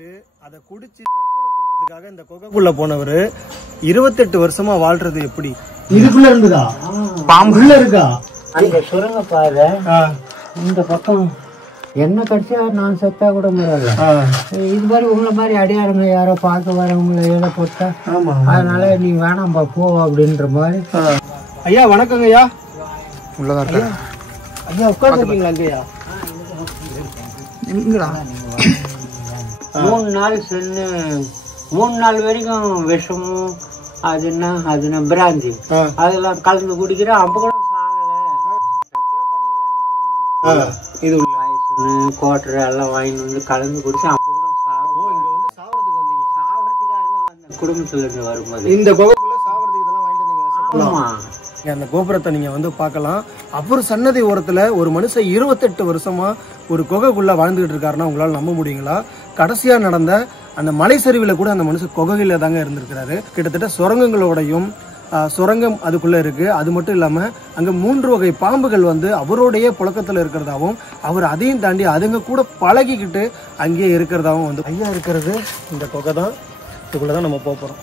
வாங்கிட்டு அதை குடிச்சு தற்கொலை பண்றதுக்காக இந்த குகைக்குள்ள போனவர் 28 வருஷமா வாழ்றது எப்படி? இதுக்குள்ள இருந்துதா? பாம்புள்ள இருக்கா? அந்த சுரங்க பாதை இந்த பக்கம் என்ன கடிச்சா நான் செத்தா கூட முடியல. இது மாதிரி உள்ள மாதிரி அடியாருங்க யாரோ பார்க்க வரவங்களை ஏதோ போட்டா, அதனால நீ வேணாம்பா போ அப்படின்ற மாதிரி. ஐயா வணக்கங்க ஐயா. உள்ளதா இருக்கா ஐயா? உட்காந்துருக்கீங்களா அங்கேயா? 3 நாள் சென்று 3 நாள் வரைக்கும் விஷமும் அதுனா பிராந்தி அதெல்லாம் கலந்து குடிக்கிறேன். அப்ப கூட சாகல. இது கோட்டர் எல்லாம் வாங்கிட்டு வந்து கலந்து குடிச்சேன். அப்ப கூட சாவறதுக்காக குடும்பத்துல இருந்து வரும்போது இந்த கோபுரத்துல சாவறதுக்கு இதெல்லாம் வாங்கிட்டு வந்தீங்க. அந்த கோபுரத்தை நீங்க வந்து பார்க்கலாம். அப்புறம் சன்னதி ஓரத்துல ஒரு மனுஷன் 28 வருஷமா ஒரு குகைக்குள்ள வாழ்ந்துகிட்டு இருக்காருன்னா உங்களால நம்ப முடியுங்களா? கடைசியா நடந்த அந்த மலை சரிவுல கூட அந்த மனுஷன் குகையில தாங்க இருந்திருக்கிறாரு. கிட்டத்தட்ட சுரங்கங்களோடையும் சுரங்கம் அதுக்குள்ள இருக்கு. அது மட்டும் இல்லாம அங்க 3 வகை பாம்புகள் வந்து அவருடைய புழக்கத்துல இருக்கிறதாவும், அவர் அதையும் தாண்டி அதுங்க கூட பழகிக்கிட்டு அங்கேயே இருக்கிறதாவும் வந்து ஐயா இருக்கிறது இந்த குகை தான். இதுக்குள்ளதான் நம்ம போறோம்.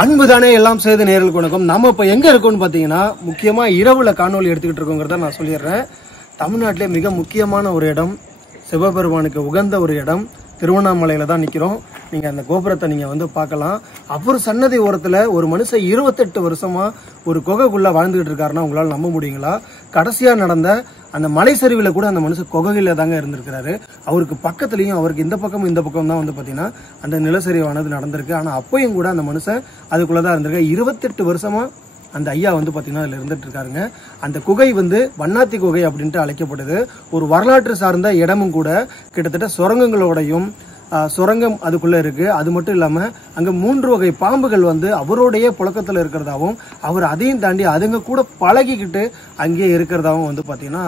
அன்புதானே எல்லாம் செய்து நேர்களுக்கு வணக்கம். நம்ம இப்ப எங்க இருக்கோம்னு பாத்தீங்கன்னா, முக்கியமா இரவுல காணொலி எடுத்துக்கிட்டு இருக்கோங்கிறத நான் சொல்லிடுறேன். தமிழ்நாட்டிலே மிக முக்கியமான ஒரு இடம், சிவபெருமானுக்கு உகந்த ஒரு இடம், திருவண்ணாமலையில தான் நிக்கிறோம். நீங்க அந்த கோபுரத்தை நீங்க வந்து பார்க்கலாம். அப்புறம் சன்னதி ஓரத்துல ஒரு மனுஷன் 28 வருஷமா ஒரு குகைக்குள்ள வாழ்ந்துகிட்டு இருக்காருன்னா உங்களால நம்ப முடியுங்களா? கடைசியா நடந்த அந்த மலை சரிவுல கூட அந்த மனுஷன் குகையில தாங்க இருந்திருக்கிறாரு. அவருக்கு பக்கத்துலயும், அவருக்கு இந்த பக்கம் தான் வந்து பாத்தீங்கன்னா அந்த நிலச்சரிவானது நடந்திருக்கு. ஆனா அப்பயும் கூட அந்த மனுஷன் அதுக்குள்ளதான் இருந்திருக்கு. 28 வருஷமா அந்த ஐயா வந்து பாத்தீங்கன்னா அதுல இருந்துட்டு இருக்காருங்க. அந்த குகை வந்து வண்ணாத்தி குகை அப்படின்ட்டு அழைக்கப்படுது. ஒரு வரலாற்று சார்ந்த இடமும் கூட. கிட்டத்தட்ட சுரங்கங்களோடையும் சுரங்கம் அதுக்குள்ள இருக்கு. அது மட்டும் இல்லாம அங்க 3 வகை பாம்புகள் வந்து அவருடைய புழக்கத்துல இருக்கிறதாவும், அவர் அதையும் தாண்டி அதுங்க கூட பழகிக்கிட்டு அங்கேயே இருக்கிறதாவும் வந்து பாத்தீங்கன்னா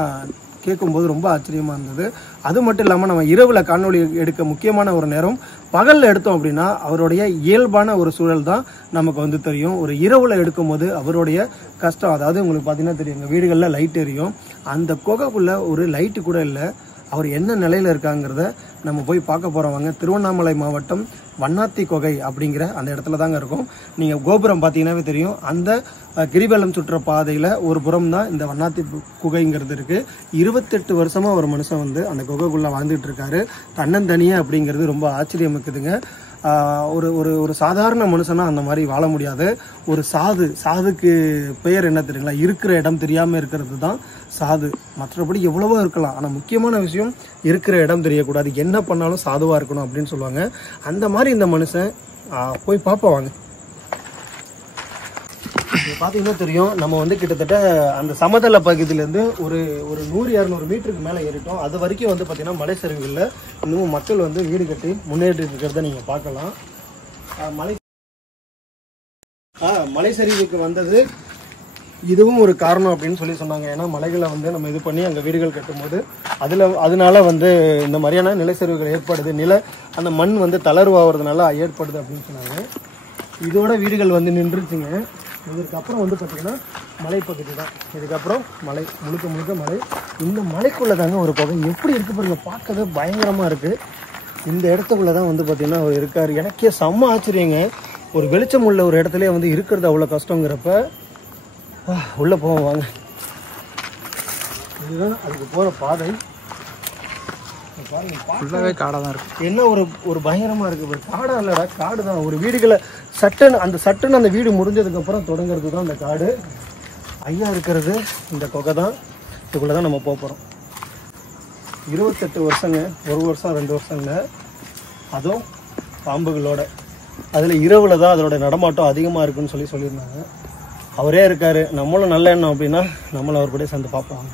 கேட்கும்போது ரொம்ப ஆச்சரியமா இருந்தது. அது மட்டும் இல்லாம நம்ம இரவுல காணொலி எடுக்க முக்கியமான ஒரு நேரம். பகல்ல எடுத்தோம் அப்படின்னா அவருடைய இயல்பான ஒரு சூழல் தான் நமக்கு வந்து தெரியும். ஒரு இரவுல எடுக்கும் போது அவருடைய கஷ்டம், அதாவது உங்களுக்கு பாத்தீங்கன்னா தெரியும், வீடுகள்ல லைட் எரியும். அந்த குகைக்குள்ள ஒரு லைட்டு கூட இல்லை. அவர் என்ன நிலையில இருக்காங்கிறத நம்ம போய் பார்க்க போறவங்க. திருவண்ணாமலை மாவட்டம் வண்ணாத்தி குகை அப்படிங்கிற அந்த இடத்துல தாங்க இருக்கும். நீங்க கோபுரம் பார்த்தீங்கன்னாவே தெரியும். அந்த கிரிவலம் சுற்ற பாதையில ஒரு புறம் தான் இந்த வண்ணாத்தி குகைங்கிறது இருக்கு. 28 வருஷமா ஒரு மனுஷன் வந்து அந்த குகைக்குள்ள வாழ்ந்துட்டு இருக்காரு. தன்னந்தனியே அப்படிங்கிறது ரொம்ப ஆச்சரியம் இருக்குதுங்க. ஒரு ஒரு ஒரு சாதாரண மனுஷனா அந்த மாதிரி வாழ முடியாது. ஒரு சாதுக்கு பெயர் என்ன தெரியுங்களா? இருக்கிற இடம் தெரியாம இருக்கிறது தான் சாது. மற்றபடி எவ்வளவோ இருக்கலாம், ஆனா முக்கியமான விஷயம் இருக்கிற இடம் தெரியக்கூடாது. என்ன பண்ணாலும் சாதுவா இருக்கணும் அப்படின்னு சொல்லுவாங்க. அந்த மாதிரி இந்த மனுஷன் போய் பார்ப்போம். பாத்தீங்கன்னா தெரியும், நம்ம வந்து கிட்டத்தட்ட அந்த சமதள பகுதியிலேருந்து ஒரு 100-200 மீட்டருக்கு மேலே ஏறிட்டோம். அது வரைக்கும் வந்து பார்த்தீங்கன்னா மலை சரிவுகளில் இன்னமும் மக்கள் வந்து வீடு கட்டி முன்னேறி இருக்கிறத நீங்கள் பார்க்கலாம். மலை சரிவுக்கு வந்தது இதுவும் ஒரு காரணம் அப்படின்னு சொல்லி சொன்னாங்க. ஏன்னா மலைகளை வந்து நம்ம இது பண்ணி அங்கே வீடுகள் கட்டும்போது அதனால வந்து இந்த மாதிரியான நிலச்சரிவுகள் ஏற்படுது. அந்த மண் வந்து தளர்வாகிறதுனால ஏற்படுது அப்படின்னு சொன்னாங்க. இதோட வீடுகள் வந்து நின்றுச்சுங்க. இதுக்கப்புறம் வந்து பார்த்தீங்கன்னா மலைப்பகுதி தான். இதுக்கப்புறம் மலை முழுக்க மலை. இந்த மலைக்குள்ளே தாங்க ஒரு குகை. எப்படி இருக்கு பாருங்க, பார்க்கவே பயங்கரமாக இருக்குது. இந்த இடத்துக்குள்ளே தான் வந்து பார்த்தீங்கன்னா அவர் இருக்கார். எனக்கே செம்ம ஆச்சரியங்க. ஒரு வெளிச்சம் உள்ள ஒரு இடத்துல வந்து இருக்கிறது அவ்வளோ கஷ்டங்கிறப்ப உள்ளே போவோம் வாங்க. இதுதான் அதுக்கு போகிற பாதை. ஃபுல்லாவே காடா தான் இருக்கு. என்ன ஒரு பயங்கரமா இருக்கு. காடா இல்லடா, காடு தான். ஒரு வீடுகளை சட்டுன்னு அந்த வீடு முடிஞ்சதுக்கு அப்புறம் தொடங்குறது தான் அந்த காடு. ஐயா இருக்கிறது இந்த குகை தான். இதுக்குள்ளதான் நம்ம போறோம். 28 வருஷங்க, 1 வருஷம் 2 வருஷங்க. அதுவும் பாம்புகளோட. அதுல இரவுல தான் அதோட நடமாட்டம் அதிகமா இருக்குன்னு சொல்லியிருந்தாங்க. அவரே இருக்காரு. நம்மளும் நல்ல எண்ணம் அப்படின்னா நம்மளும் அவர் கூட சேர்ந்து பார்ப்போம்.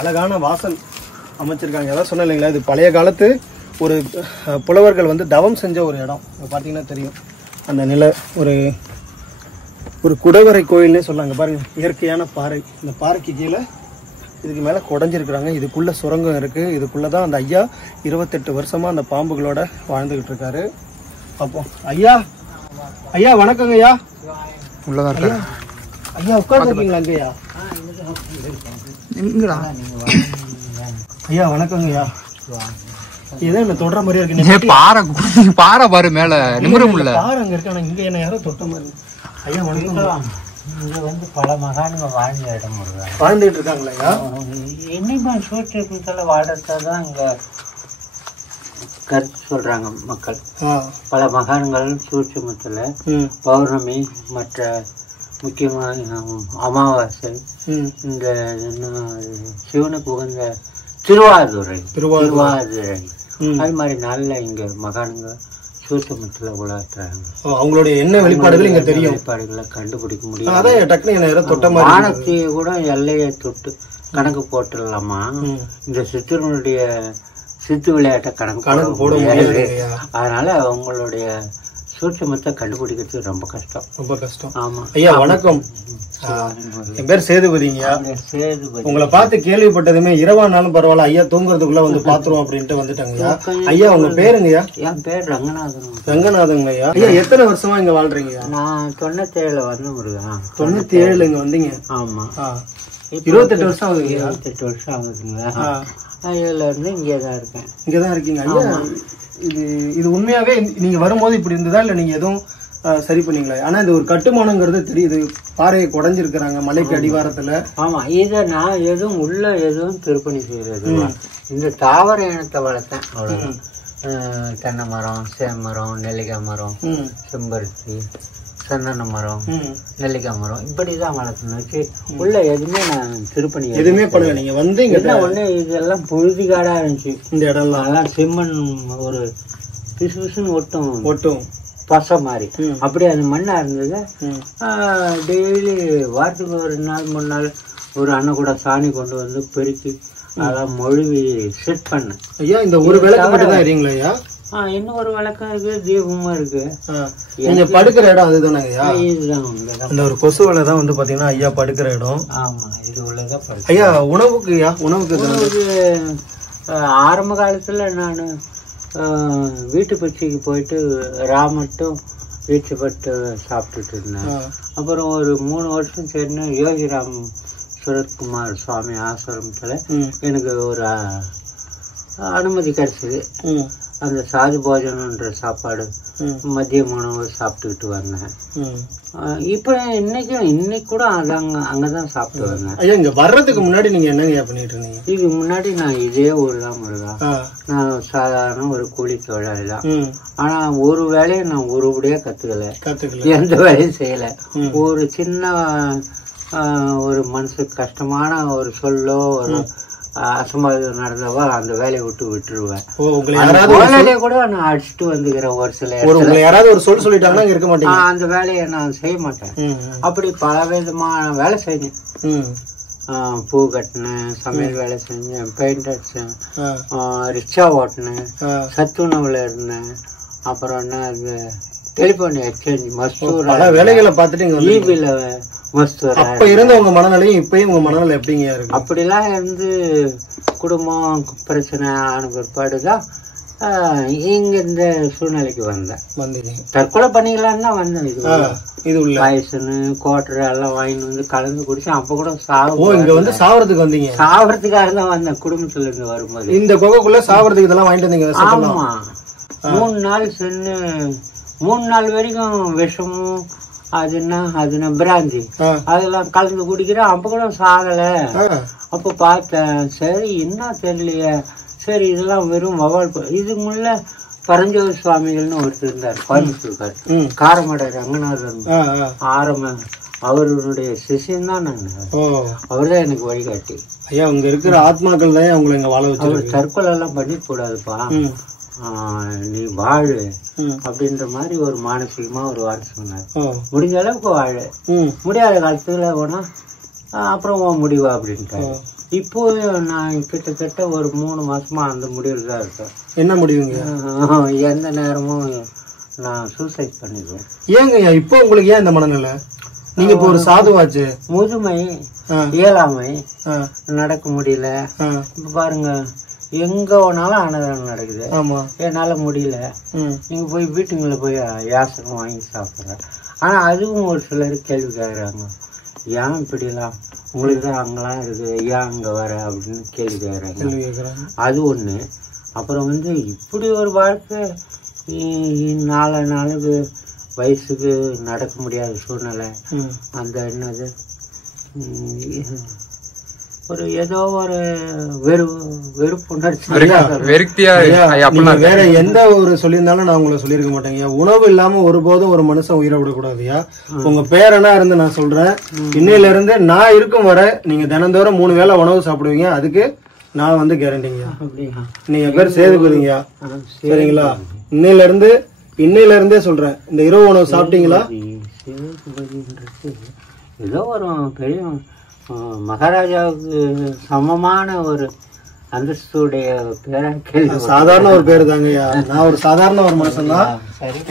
அழகான வாசல் அமைச்சிருக்காங்க. எதாவது சொன்ன இல்லைங்களா, இது பழைய காலத்து ஒரு புலவர்கள் வந்து தவம் செஞ்ச ஒரு இடம். பார்த்தீங்கன்னா தெரியும் அந்த நில ஒரு குடவரை கோயில்னே சொல்லாங்க பாருங்க. இயற்கையான பாறை. இந்த பாறைக்கு கீழே இதுக்கு மேலே குடஞ்சிருக்கிறாங்க. இதுக்குள்ள சுரங்கம் இருக்கு. இதுக்குள்ளதான் அந்த ஐயா 28 வருஷமா அந்த பாம்புகளோட வாழ்ந்துகிட்டு இருக்காரு. அப்போ ஐயா வணக்கங்க ஐயா. உள்ளதான் ஐயா உட்காந்துருக்கீங்களா? அங்கேயா எங்கடா ஐயா வணக்கங்க ஐயா. ஏதோ என்ன தொடர மாதிரியா இருக்கு. பாறை பாரு மேல நிமிர முடியல. பாறை அங்க இருக்கு. ஆனா இங்க என்ன யாரோ தொட்ட மாதிரி. ஐயா வணக்கம். இங்க வந்து பல மகான்கள் வாழ்ந்த இடம் வாழ்ந்துட்டு இருக்காங்களா ஐயா? என்னைக்குமே சூழ்ச்சியத்தில் வாழ்றதான் இங்க கருத்து சொல்றாங்க மக்கள். பல மகான்கள் சூட்சுமத்தில் பௌர்ணமி மற்ற முக்கியமான அமாவாசை இந்த சிவனுக்கு உகந்த திருவாதிரை அது மாதிரி நாள்ல இங்க மகான்கள் சூட்சுமத்தில் உலாத்துறாங்க. அவங்களுடைய என்ன வெளிப்பாடுகள் இங்க தெரியும். வெளிப்பாடுகளை கண்டுபிடிக்க முடியும். வானத்தையே கூட எல்லையை தொட்டு கணக்கு போட்டுடலாமா? இந்த சித்தனுடைய சித்து விளையாட்டை கணக்கு போட முடியாது. அதனால அவங்களுடைய சூட்சுமத்தை கண்டுபிடிக்கிறது ரொம்ப கஷ்டம். ஆமா ஐயா வணக்கம். என் பேர் சேதுபதிங்க. உங்களை பார்த்து கேள்விப்பட்டதுமே இரவானாலும் பரவாயில்ல ஐயா தூங்குறதுக்குள்ள வந்து பாத்துருவோம் அப்படின்ட்டு வந்துட்டாங்க. ஐயா உங்க பேருங்கய்யா? என் பேர் ரங்கநாதன். ரங்கநாதன் ஐயா. ஐயா எத்தனை வருஷமா இங்க வாழ்றீங்க? நான் 97 வந்து முருகன். 97 இங்க வந்தீங்க? ஆமா. 28 வருஷம் ஆகுதுங்க. 28 வருஷம் ஆகுதுங்களா? இதுல இருந்து இங்கேதான் இருக்கேன். இங்கதான் இருக்கீங்க ஐயா. இது உண்மையாவே நீங்க வரும்போது இப்படி இருந்ததா இல்ல நீங்க எதுவும் சரி பண்ணீங்களா? ஆனா இது ஒரு கட்டுமானங்கிறது தெரியுது. பாறையை குடைஞ்சிருக்கிறாங்க மலைக்கு அடிவாரத்துல. ஆமா இத நான் எதுவும் உள்ள எதுவும் திருப்பணி செய்யறது. இந்த தாவர இனத்தை வளர்த்தேன் அவ்வளவுதான். தென்னை மரம், சேமரம், நெல்லிக்காய் மரம், செம்பருத்தி, சந்தன மரம், நெல்லிக்காய் மரம் இப்படிதான் வளர்த்துனுச்சு. உள்ள எதுவுமே நான் திருப்பணி எதுவுமே பண்ணல. நீங்க வந்து என்ன ஒண்ணு இதெல்லாம் புழுதிகாடா இருந்துச்சு. இந்த இடம்லாம் அதெல்லாம் செம்மண் ஒரு பிசு பிசுன்னு ஒட்டும் பசை மாதிரி அப்படியே அந்த மண்ணா இருந்தது. டெய்லி வாரத்துக்கு ஒரு 2-3 நாள் ஒரு அண்ணன் கூட சாணி கொண்டு வந்து பெருக்கி அதெல்லாம் மொழுவி செட் பண்ணேன். ஐயா இந்த ஒரு விளக்கு மட்டும் தான் எரியுங்களா ஐயா? இன்னும் ஒரு விளக்கம் இருக்கு, தீபமும் இருக்கு. நீங்க படுக்கிற இடம் அதுதானே ஐயா? இதுதான் அந்த ஒரு கொசு வலை தான் வந்து பாத்தீங்கன்னா ஐயா படுக்கிற இடம். ஆமா இது உள்ளதான். ஐயா உணவுக்கு ஐயா உணவுக்கு ஆரம்ப காலத்துல நானு வீட்டு பட்சிக்கு போயிட்டு மட்டும் வீட்டு பட்டு சாப்பிட்டுட்டு இருந்தேன். அப்புறம் ஒரு 3 வருஷம் சேர்ந்து யோகிராம் சுரத்குமார் சுவாமி ஆசிரமத்துல எனக்கு ஒரு அனுமதி கிடைச்சது. அந்த சாது போஜனன்ற சாப்பாடு மதிய உணவு சாப்பிட்டுக்கிட்டு வந்தேன். இப்ப இன்னைக்கு கூட அங்கதான் சாப்பிட்டு வந்தேன். ஐயா இங்க வர்றதுக்கு முன்னாடி நீங்க என்னங்க பண்ணிட்டு இருந்தீங்க? இதுக்கு முன்னாடி நான் இதே ஊர் தான் முருகா. நான் சாதாரண ஒரு கூலி தொழிலாளி தான். ஆனா ஒரு வேலையை நான் ஒருபடியா கத்துக்கல. எந்த வேலையும் செய்யல. ஒரு சின்ன ஒரு மனசுக்கு கஷ்டமான ஒரு சொல்லோ ஒரு அசம்பாவிதம் நடந்தவா அந்த வேலையை விட்டுருவேன். கூட நான் அடிச்சுட்டு வந்துக்கிறேன். ஒரு சில யாராவது ஒரு சொல் சொல்லிட்டாங்கன்னா இருக்க மாட்டேன். அந்த வேலையை நான் செய்ய மாட்டேன். அப்படி பல விதமான வேலை செய்யணும். பூ கட்டினேன், சமையல் வேலை செஞ்சேன், பெயிண்ட் அடிச்சேன், ரிக்ஷா ஓட்டினேன், சத்துணவுல இருந்தேன். அப்புறம் என்ன இந்த டெலிபோன் எக்ஸ்சேஞ்ச் மஸ்தூர் வேலைகளை பார்த்துட்டு ஈபில மஸ்தூர். அப்ப இருந்த உங்க மனநிலையும் இப்பயும் உங்க மனநிலை எப்படிங்க இருக்கு? அப்படிலாம் இருந்து குடும்பம் பிரச்சனை ஆன பிற்பாடுதான் இங்க இந்த சூழ்நிலைக்கு வந்தேன். தற்கொலை பண்ணிக்கலான்னு தான் வந்தேன். இது பாய்சனு கோட்டர் எல்லாம் வாங்கிட்டு வந்து கலந்து குடிச்சேன். அப்ப கூட சாவறதுக்கு வந்தீங்க? சாவறதுக்காக தான் வந்தேன். குடும்பத்துல இருந்து வரும்போது இந்த குகைக்குள்ள சாவறதுக்கு இதெல்லாம் வாங்கிட்டு வந்தீங்க? ஆமா 3 நாள் சென்று 3 நாள் வரைக்கும் விஷமும் அதுனா பிராந்தி அதெல்லாம் கலந்து குடிக்கிறேன். அப்ப கூட சாகல. அப்ப பார்த்தேன் சரி என்ன தெரியலையே. சரி இதெல்லாம் வெறும் வவால். இதுக்கு முன்ன பரஞ்சோதி சுவாமிகள்னு ஒருத்தர் இருந்தார் கோயம்புத்தூர்கார். காரமடை ரங்கநாதன் அவருடைய சிஷியம் தான் நான். அவர்தான் எனக்கு வழிகாட்டி. ஐயா இங்க இருக்கிற ஆத்மாக்கள் தான் அவங்களை இங்க வாழ வச்சு. அவர் தற்கொலை எல்லாம் பண்ணி கூடாதுப்பா, நீ வாழு அப்படின்ற மாதிரி ஒரு மானசீகமா ஒரு வார்த்தை சொன்னார். முடிஞ்ச அளவுக்கு வாழு, முடியாத காலத்துல போனா அப்புறம் முடிவா அப்படின்ட்டாரு. இப்போ நான் கிட்டத்தட்ட ஒரு 3 மாசமா அந்த முடிவில் தான் இருக்கேன். என்ன முடிவுங்க? எந்த நேரமும் நான் சூசைட் பண்ணிடுவேன். ஏங்க இப்போ உங்களுக்கு ஏன் இந்த மனநிலை? நீங்க இப்போ ஒரு சாதுவாச்சு. முதுமை, இயலாமை, நடக்க முடியல. இப்ப பாருங்க எங்க வேணாலும் அன்னதானம் நடக்குது. என்னால முடியல. நீங்க போய் வீட்டுங்களை போய் யாசகம் வாங்கி சாப்பிடுற. ஆனா அதுவும் ஒரு சிலர் கேள்வி கேட்கறாங்க, ஏன் இப்படிலாம் உங்களுக்கு தான் அங்கெல்லாம் இருக்குது, ஐயா அங்கே வர அப்படின்னு கேள்வி கேட்குறாங்க. அது ஒன்று. அப்புறம் வந்து இப்படி ஒரு வாழ்க்கை நாளுக்கு வயசுக்கு நடக்க முடியாத சூழ்நிலை. அந்த என்னது ஒரு ஏதோ ஒரு வெறுப்புணர்ச்சி. வேற எந்த ஒரு சொல்லியிருந்தாலும் நான் உங்களை சொல்லியிருக்க மாட்டேங்க. உணவு இல்லாம ஒருபோதும் ஒரு மனுஷன் உயிரை விடக்கூடாதுயா. உங்க பேரனா இருந்து நான் சொல்றேன், இன்னையில இருந்து நான் இருக்கும் வரை நீங்க தினந்தோறும் 3 வேளை உணவு சாப்பிடுவீங்க. அதுக்கு நான் வந்து கேரண்டிங்க. நீங்க பேர் சேதுபதிங்கயா, சரிங்களா? இன்னையில இருந்தே சொல்றேன், இந்த இரவு உணவு சாப்பிட்டீங்களா? ஏதோ ஒரு பெரிய மகாராஜாவுக்கு சமமான ஒரு அந்தஸ்துடைய பேரா கேள்வி. சாதாரண ஒரு பேரு தாங்கய்யா. நான் ஒரு சாதாரண ஒரு மனுஷன் தான்.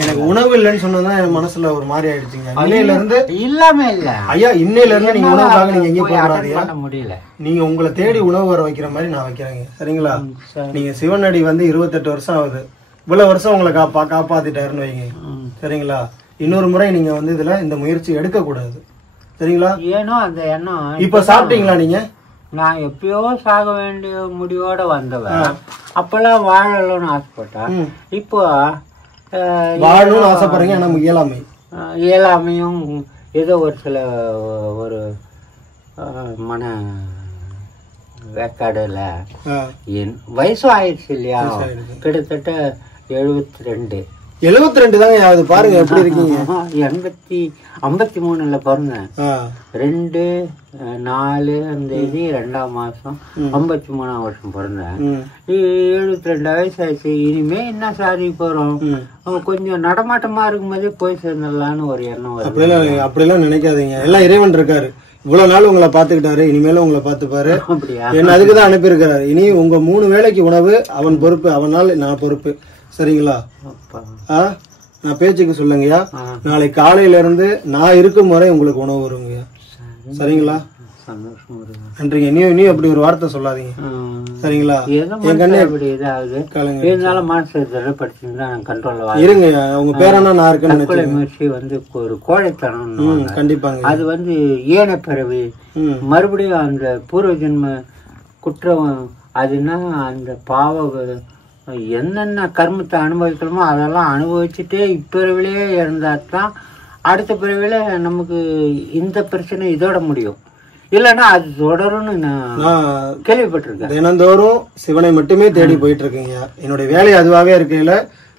எனக்கு உணவு இல்லைன்னு சொன்னதான் என் மனசுல ஒரு மாதிரி ஆயிடுச்சுங்க. இன்னையில இருந்து இல்லாம இல்ல ஐயா, இன்னையில இருந்து நீங்க உணவுக்காக நீங்க எங்கேயும் போக முடியல. நீங்க உங்களை தேடி உணவு வர வைக்கிற மாதிரி நான் வைக்கிறேங்க, சரிங்களா? நீங்க சிவனடி வந்து 28 வருஷம் ஆகுது. இவ்வளவு வருஷம் உங்களை காப்பாத்திட்டாருன்னு வைங்க, சரிங்களா? இன்னொரு முறை நீங்க வந்து இதுல இந்த முயற்சி எடுக்க கூடாது, சரிங்களா? ஏனோ அந்த எண்ணம். இப்ப சாப்பிட்டீங்களா நீங்க? நான் எப்பயோ சாக வேண்டிய முடிவோட வந்தவன். அப்பெல்லாம் வாழணும்னு ஆசைப்பட்டேன். இப்போ வாழணும்னு ஆசைப்படுறீங்க, ஆனா இயலாமையும் ஏதோ ஒரு சில ஒரு மன வேக்காடுல என் வயசு ஆயிடுச்சு இல்லையா, கிட்டத்தட்ட 72 தாங்க ஆகுது. பாருங்க எப்படி இருக்கீங்க. 53ல பிறந்தேன். 2/4 அந்த 2ஆம் மாசம் 53ஆம் வருஷம் பிறந்தேன். 72 வயசு ஆயிடுச்சு. இனிமே என்ன சாதி போறோம், கொஞ்சம் நடமாட்டமா இருக்கும் போதே போய் சேர்ந்துடலான்னு ஒரு எண்ணம் வருது. அப்படிலாம் நினைக்காதீங்க. எல்லாம் இறைவன் இருக்காரு. இவ்வளவு நாள் உங்களை பாத்துக்கிட்டாரு, இனிமேலும் உங்களை பாத்துப்பாரு. என்ன அதுக்குதான் அனுப்பியிருக்கிறாரு. இனி உங்க 3 வேளைக்கு உணவு அவன் பொறுப்பு, அவனால் நான் பொறுப்பு, சரிங்களா? நான் பேச்சுக்கு சொல்லுங்கய்யா. நாளை காலையில இருந்து நான் இருக்கும் வரை உங்களுக்கு உணவு வருங்கய்யா, சரிங்களா? நன்றிங்க. நீ அப்படி ஒரு வார்த்தை சொல்லாதீங்க, சரிங்களா? இருங்க. உங்க பேரனா நான் இருக்கேன்னு முயற்சி வந்து ஒரு கோழைத்தனம். கண்டிப்பாங்க. அது வந்து ஏன பிறவி மறுபடியும் அந்த பூர்வ ஜென்ம குற்றம். அதுனா அந்த பாவ என்னென்ன கர்மத்தை அனுபவிக்கணுமோ அதெல்லாம் அனுபவிச்சுட்டே இப்பிறவிலே இருந்தாதான் அடுத்த பிறவில நமக்கு இந்த பிரச்சனை இதோட முடியும். இல்லன்னா அது தொடரும்னு நான் கேள்விப்பட்டிருக்கேன். தினந்தோறும் சிவனை மட்டுமே தேடி போயிட்டு இருக்கீங்க. என்னுடைய வேலை அதுவாகவே இருக்கையில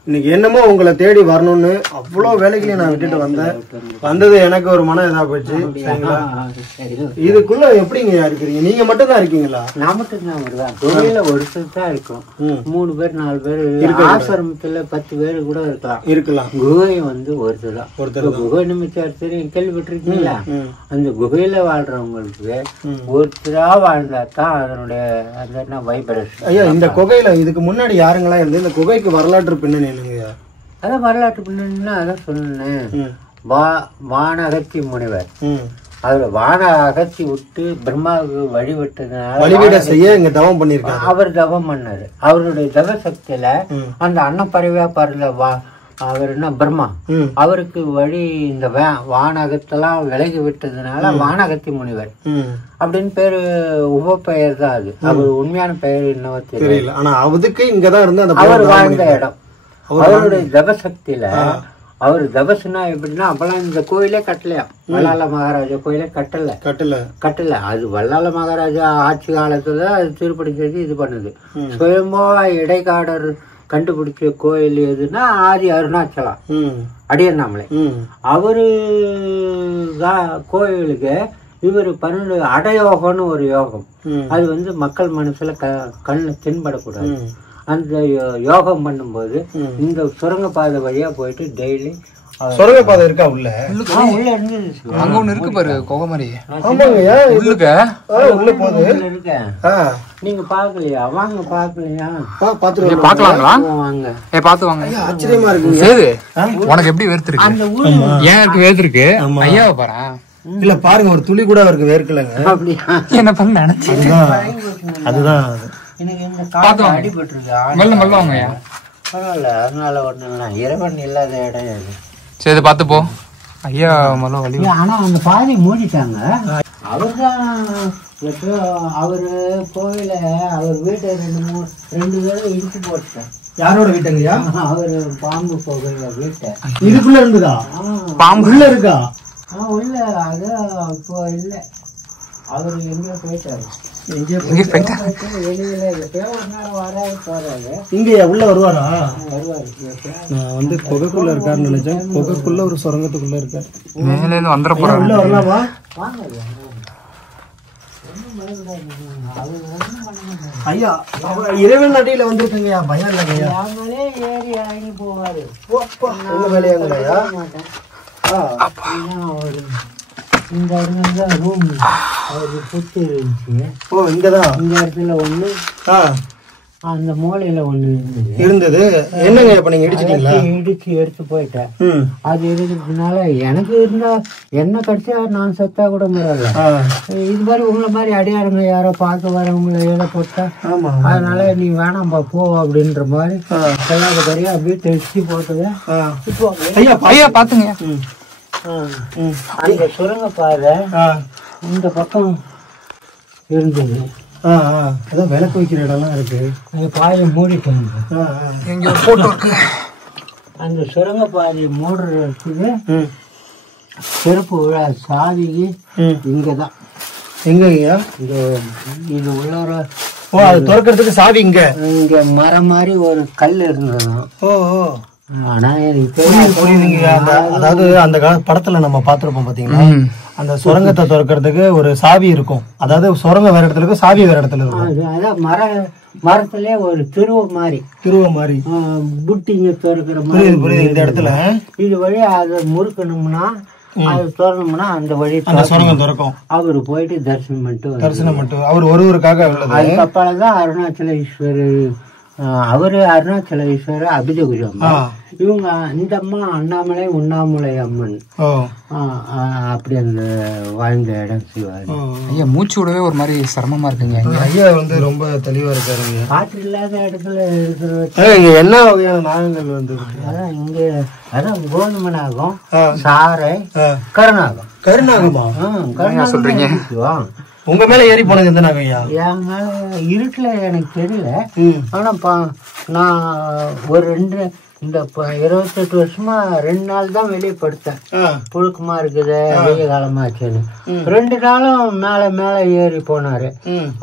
இன்னைக்கு என்னமோ உங்களை தேடி வரணும்னு அவ்வளவு வேலைகளையும் நான் விட்டுட்டு வந்தது எனக்கு ஒரு மன இதா போச்சு, சரிங்களா? இதுக்குள்ள எப்படிங்க இருக்கிறீங்க? நீங்க மட்டும் தான் இருக்கீங்களா? நான் மட்டும் தான் வருவேன். தொழில ஒருத்தர் தான் இருக்கும். 3 பேர் 4 பேர் ஆசிரமத்துல 10 பேர் கூட இருக்கலாம். குகை வந்து ஒருத்தர் தான். குகை நிமிஷம் கேள்விப்பட்டிருக்கீங்களா? அந்த குகையில வாழ்றவங்களுக்கு ஒருத்தரா வாழ்ந்தா தான் அதனுடைய அந்த என்ன வைப்ரேஷன். ஐயா, இந்த குகையில இதுக்கு முன்னாடி யாருங்களா இருந்து இந்த குகைக்கு வரலாற்று பின்னணி என்னங்கய்யா? அதான் வரலாற்று பின்னணின்னா அதான் சொன்னேன். வானகத்தி முனிவர் அவர் வான அகத்தி விட்டு பிரம்மாவுக்கு வழிவிட்டதுனால செய்ய இங்க தவம் பண்ணிருக்காரு. அவர் தவம் பண்ணாரு. அவருடைய தவ சக்தியில அந்த அன்னப்பறவையா பறந்த அவர் என்ன பிரம்மா அவருக்கு வழி இந்த வானகத்தெல்லாம் விலகி விட்டதுனால வானகத்தி முனிவர் அப்படின்னு பேரு உபப்பெயர் தான். அது அவர் உண்மையான பெயர் என்னவோ தெரியல. ஆனா அதுக்கு இங்கதான் இருந்து அவர் வாழ்ந்த இடம். அவருடைய தவசக்தியில அவர் தபசுனா எப்படின்னா அப்பெல்லாம் இந்த கோயிலே கட்டலையா, வல்லால மகாராஜா கோயிலே கட்டல. அது வல்லால மகாராஜா ஆட்சி காலத்துல அது திருப்பணி செய்து இது பண்ணுது. சுயம்பா இடைக்காடர் கண்டுபிடிச்ச கோயில் எதுன்னா ஆதி அருணாச்சலம் அடியண்ணாமலை. அவரு கோயிலுக்கு இவர் 12 அடயோகம்னு ஒரு யோகம். அது வந்து மக்கள் மனசுல கண்ணு தென்படக்கூடாது. அந்த யோகம் பண்ணும்போது இந்த சுரங்கப்பாதை வழியா போயிட்டு டெய்லி சுரங்கப்பாதை இருக்கா உள்ள இருந்து அங்க ஒண்ணு இருக்கு பாரு கொகை மாதிரி. உள்ள போகுது. நீங்க பாக்கலையா? வாங்க பாக்கலையா? பாக்கலாங்களா? வாங்க பாத்து வாங்க. ஆச்சரியமா இருக்கு. சேது உனக்கு எப்படி வேர்த்திருக்கு? அந்த ஊர் ஏன் இருக்கு வேர்த்திருக்கு? ஐயாவை பாரு. இல்ல பாருங்க, ஒரு துளி கூட அவருக்கு வேர்க்கலங்க. அப்படியா? என்ன பண்ண நினைச்சேன். அதுதான் எனக்கு இந்த காத்து அடிபட்டுருக்கு. மெல்ல மெல்ல வாங்கய்யா. பரவாயில்ல, அதனால ஒண்ணு இறைவன் இல்லாத இடம் அது. சரி பாத்து போ. ஐயா மொதல்ல வழி. ஆனா அந்த பாதி மூடிட்டாங்க. அவர்தான் எப்போ அவரு கோயில அவர் வீட்டை 2 தடவை இடிச்சு போட்டார். யாரோட வீட்டுங்கய்யா? அவரு பாம்பு கோயில வீட்டை. இதுக்குள்ள இருந்துதா? பாம்பு உள்ள இருக்கா? உள்ள அது இப்போ இல்ல. அவரு எங்க போயிட்டாரு? வெளியில எப்பயோ ஒரு நாள் வராது போறாரு. இங்கயா உள்ள வருவாரா? வருவாரு. நான் வந்து குகைக்குள்ள இருக்காருன்னு நினைச்சேன். குகைக்குள்ள ஒரு சுரங்கத்துக்குள்ள இருக்காரு. மேல இருந்து வந்துட போறாரு. உள்ள வரலாமா? வாங்க. ஐயா இறைவன் அடியில வந்திருக்கீங்கய்யா, பயம் இல்லைங்கய்யா. நாங்களே ஏறி இறங்கி போவாரு. உங்க வேலையாங்கய்யா? இந்த இடத்துல ரூம் அவருக்கு புத்து இருந்துச்சு. ஓ இங்கதான் இந்த இடத்துல ஒண்ணு, அந்த மூலையில ஒண்ணு இருந்தது. என்னங்க இப்ப நீங்க இடிச்சிட்டீங்களா? இடிச்சு எடுத்து போயிட்டேன். அது இருக்கிறதுனால எனக்கு இருந்தா என்ன கடிச்சா நான் செத்தா கூட முடியல. இது மாதிரி உங்களை மாதிரி அடியாருங்க யாரோ பார்க்க வரவங்களை ஏதோ போட்டா, அதனால நீ வேணாம்பா போ அப்படின்ற மாதிரி கல்லாத கறியா அப்படியே தெளிச்சு போட்டது. இப்போ ஐயா பாத்துங்க, அந்த சுரங்க பாதை இந்த பக்கம் இருந்தது. அதான் விளக்கு வைக்கிற இடம்லாம் இருக்கு. அந்த பாதையை மூடிட்டாங்க. எங்க போட்டோ இருக்கு. அந்த சுரங்க பாதையை மூடுறதுக்கு செருப்பு விழா சாதிக்கு இங்கதான். எங்கய்யா? இது உள்ளார. ஓ அது திறக்கிறதுக்கு சாவி இங்க மரம் மாதிரி ஒரு கல் இருந்ததுதான். ஓ ஆனா புரியுதுங்க. அதாவது அந்த கால படத்துல நம்ம பாத்துருப்போம் பாத்தீங்களா, அந்த சுரங்கத்தை திறக்கிறதுக்கு ஒரு சாவி இருக்கும். அதாவது சுரங்கம் வேற இடத்துல இருக்கும், சாவி வேற இடத்துல இருக்கும். அதான் மரத்திலே ஒரு திருவ மாதிரி புட்டிங்க திறக்கிற மாதிரி. புரியுது. இந்த இடத்துல இது வழி அதை முறுக்கணும்னா அது திறந்தோம்னா அந்த வழி சுரங்கம் திறக்கும். அவரு போயிட்டு தரிசனம் பண்ணிட்டு அவர் ஒருவருக்காக உள்ளது. அதுக்கப்புறம்தான் அருணாச்சலேஸ்வரர். அவரு அருணாச்சலேஸ்வரர் அபிதகுஜம். இவங்க இந்த அம்மா அண்ணாமலை உண்ணாமலை அம்மன். அப்படி அந்த வாழ்ந்த இடம் சிவாரி. ஐயா மூச்சு விடவே ஒரு மாதிரி சிரமமா இருக்குங்க. ஐயா வந்து ரொம்ப தெளிவா இருக்காருங்க. காற்று இல்லாத இடத்துல இருக்கிற இங்க என்ன வகையான நாகங்கள் வந்து அதான் இங்க அதான் கோதுமை நாகம், சாரை, கருநாகமா சொல்றீங்க. உங்க மேல ஏறி போனது எந்த நாகையா? என் மேல இருட்டுல எனக்கு தெரியல. ஆனா நான் ஒரு இந்த 28 வருஷமா 2 நாள் தான் வெளியே படுத்தேன். புழுக்கமா இருக்குது, வெய்ய காலமாச்சுன்னு. 2 நாளும் மேல ஏறி போனாரு.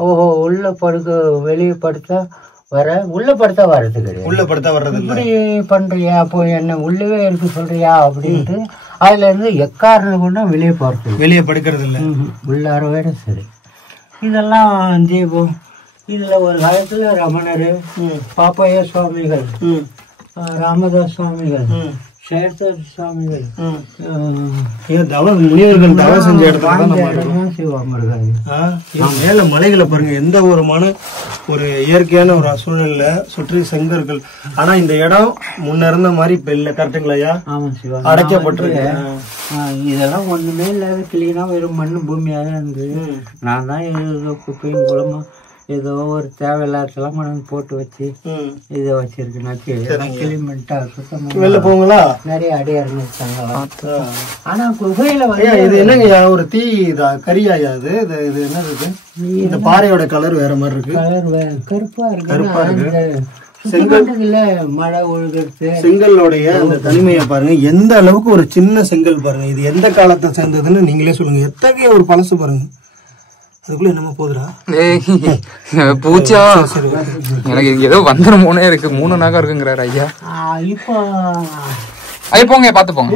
ஓஹோ உள்ள வெளியே படுத்தா உள்ள படுத்தா வர்றது கிடையாது. உள்ள படுத்தா வர்றது இப்படி பண்றியா, அப்போ என்ன உள்ளவே இருக்கு சொல்றியா அப்படின்ட்டு அதுல இருந்து எக்காரணம் கொண்டா வெளியே போறது, வெளியே படுக்கிறது இல்ல, உள்ளார வேற. சரி, இதெல்லாம் தீபம். இதுல ஒரு காலத்துல ரமணரு, பாப்பையா சுவாமிகள், ராமதாஸ் சுவாமிகள், சேத்தர் சுவாமிகள், முனிவர்கள் தவம் செஞ்ச இடத்துல மேல மலைகளை பாருங்க. எந்த ஒரு ஒரு இயற்கையான ஒரு சூழ்நிலை சுற்றி செங்கற்கள். ஆனா இந்த இடம் முன்ன இருந்த மாதிரி இப்ப இல்ல. கரெக்டுங்களா? ஆமா சிவா, அடைக்கப்பட்டிருக்கு. இதெல்லாம் ஒண்ணுமே இல்லாத கிளீனா வெறும் மண்ணு பூமியாக இருந்தது. நான் தான் ஏதோ குப்பையும் குளமா ஏதோ ஒரு தேவையில்லாதெல்லாம் மணல் போட்டு வச்சு இதை வச்சிருக்கேன். கிளீன் பண்ணிட்டா சுத்தமா வெளில போங்களா? நிறைய அடியாருங்க இருக்காங்க. ஆனா குகையில இது என்னங்க ஒரு தீ கரியாயா? இது என்னது? இந்த பாறையோட கலர் வேற மாதிரி இருக்கு. கலர் கருப்பா இருக்கு. செங்கல்ல மழை ஒழுகிறது. செங்கலோடைய அந்த தனிமையை பாருங்க. எந்த அளவுக்கு ஒரு சின்ன செங்கல் பாருங்க. இது எந்த காலத்தை சேர்ந்ததுன்னு நீங்களே சொல்லுங்க. எத்தகைய ஒரு பழசு பாருங்க. அதுக்குள்ள என்னமா போதுரா பூச்சா? எனக்கு ஏதோ வந்துடும் போனே இருக்கு. 3 நாகம் இருக்குங்கிறாரு ஐயா. இப்போ ஐயா போங்க, பாத்து போங்க.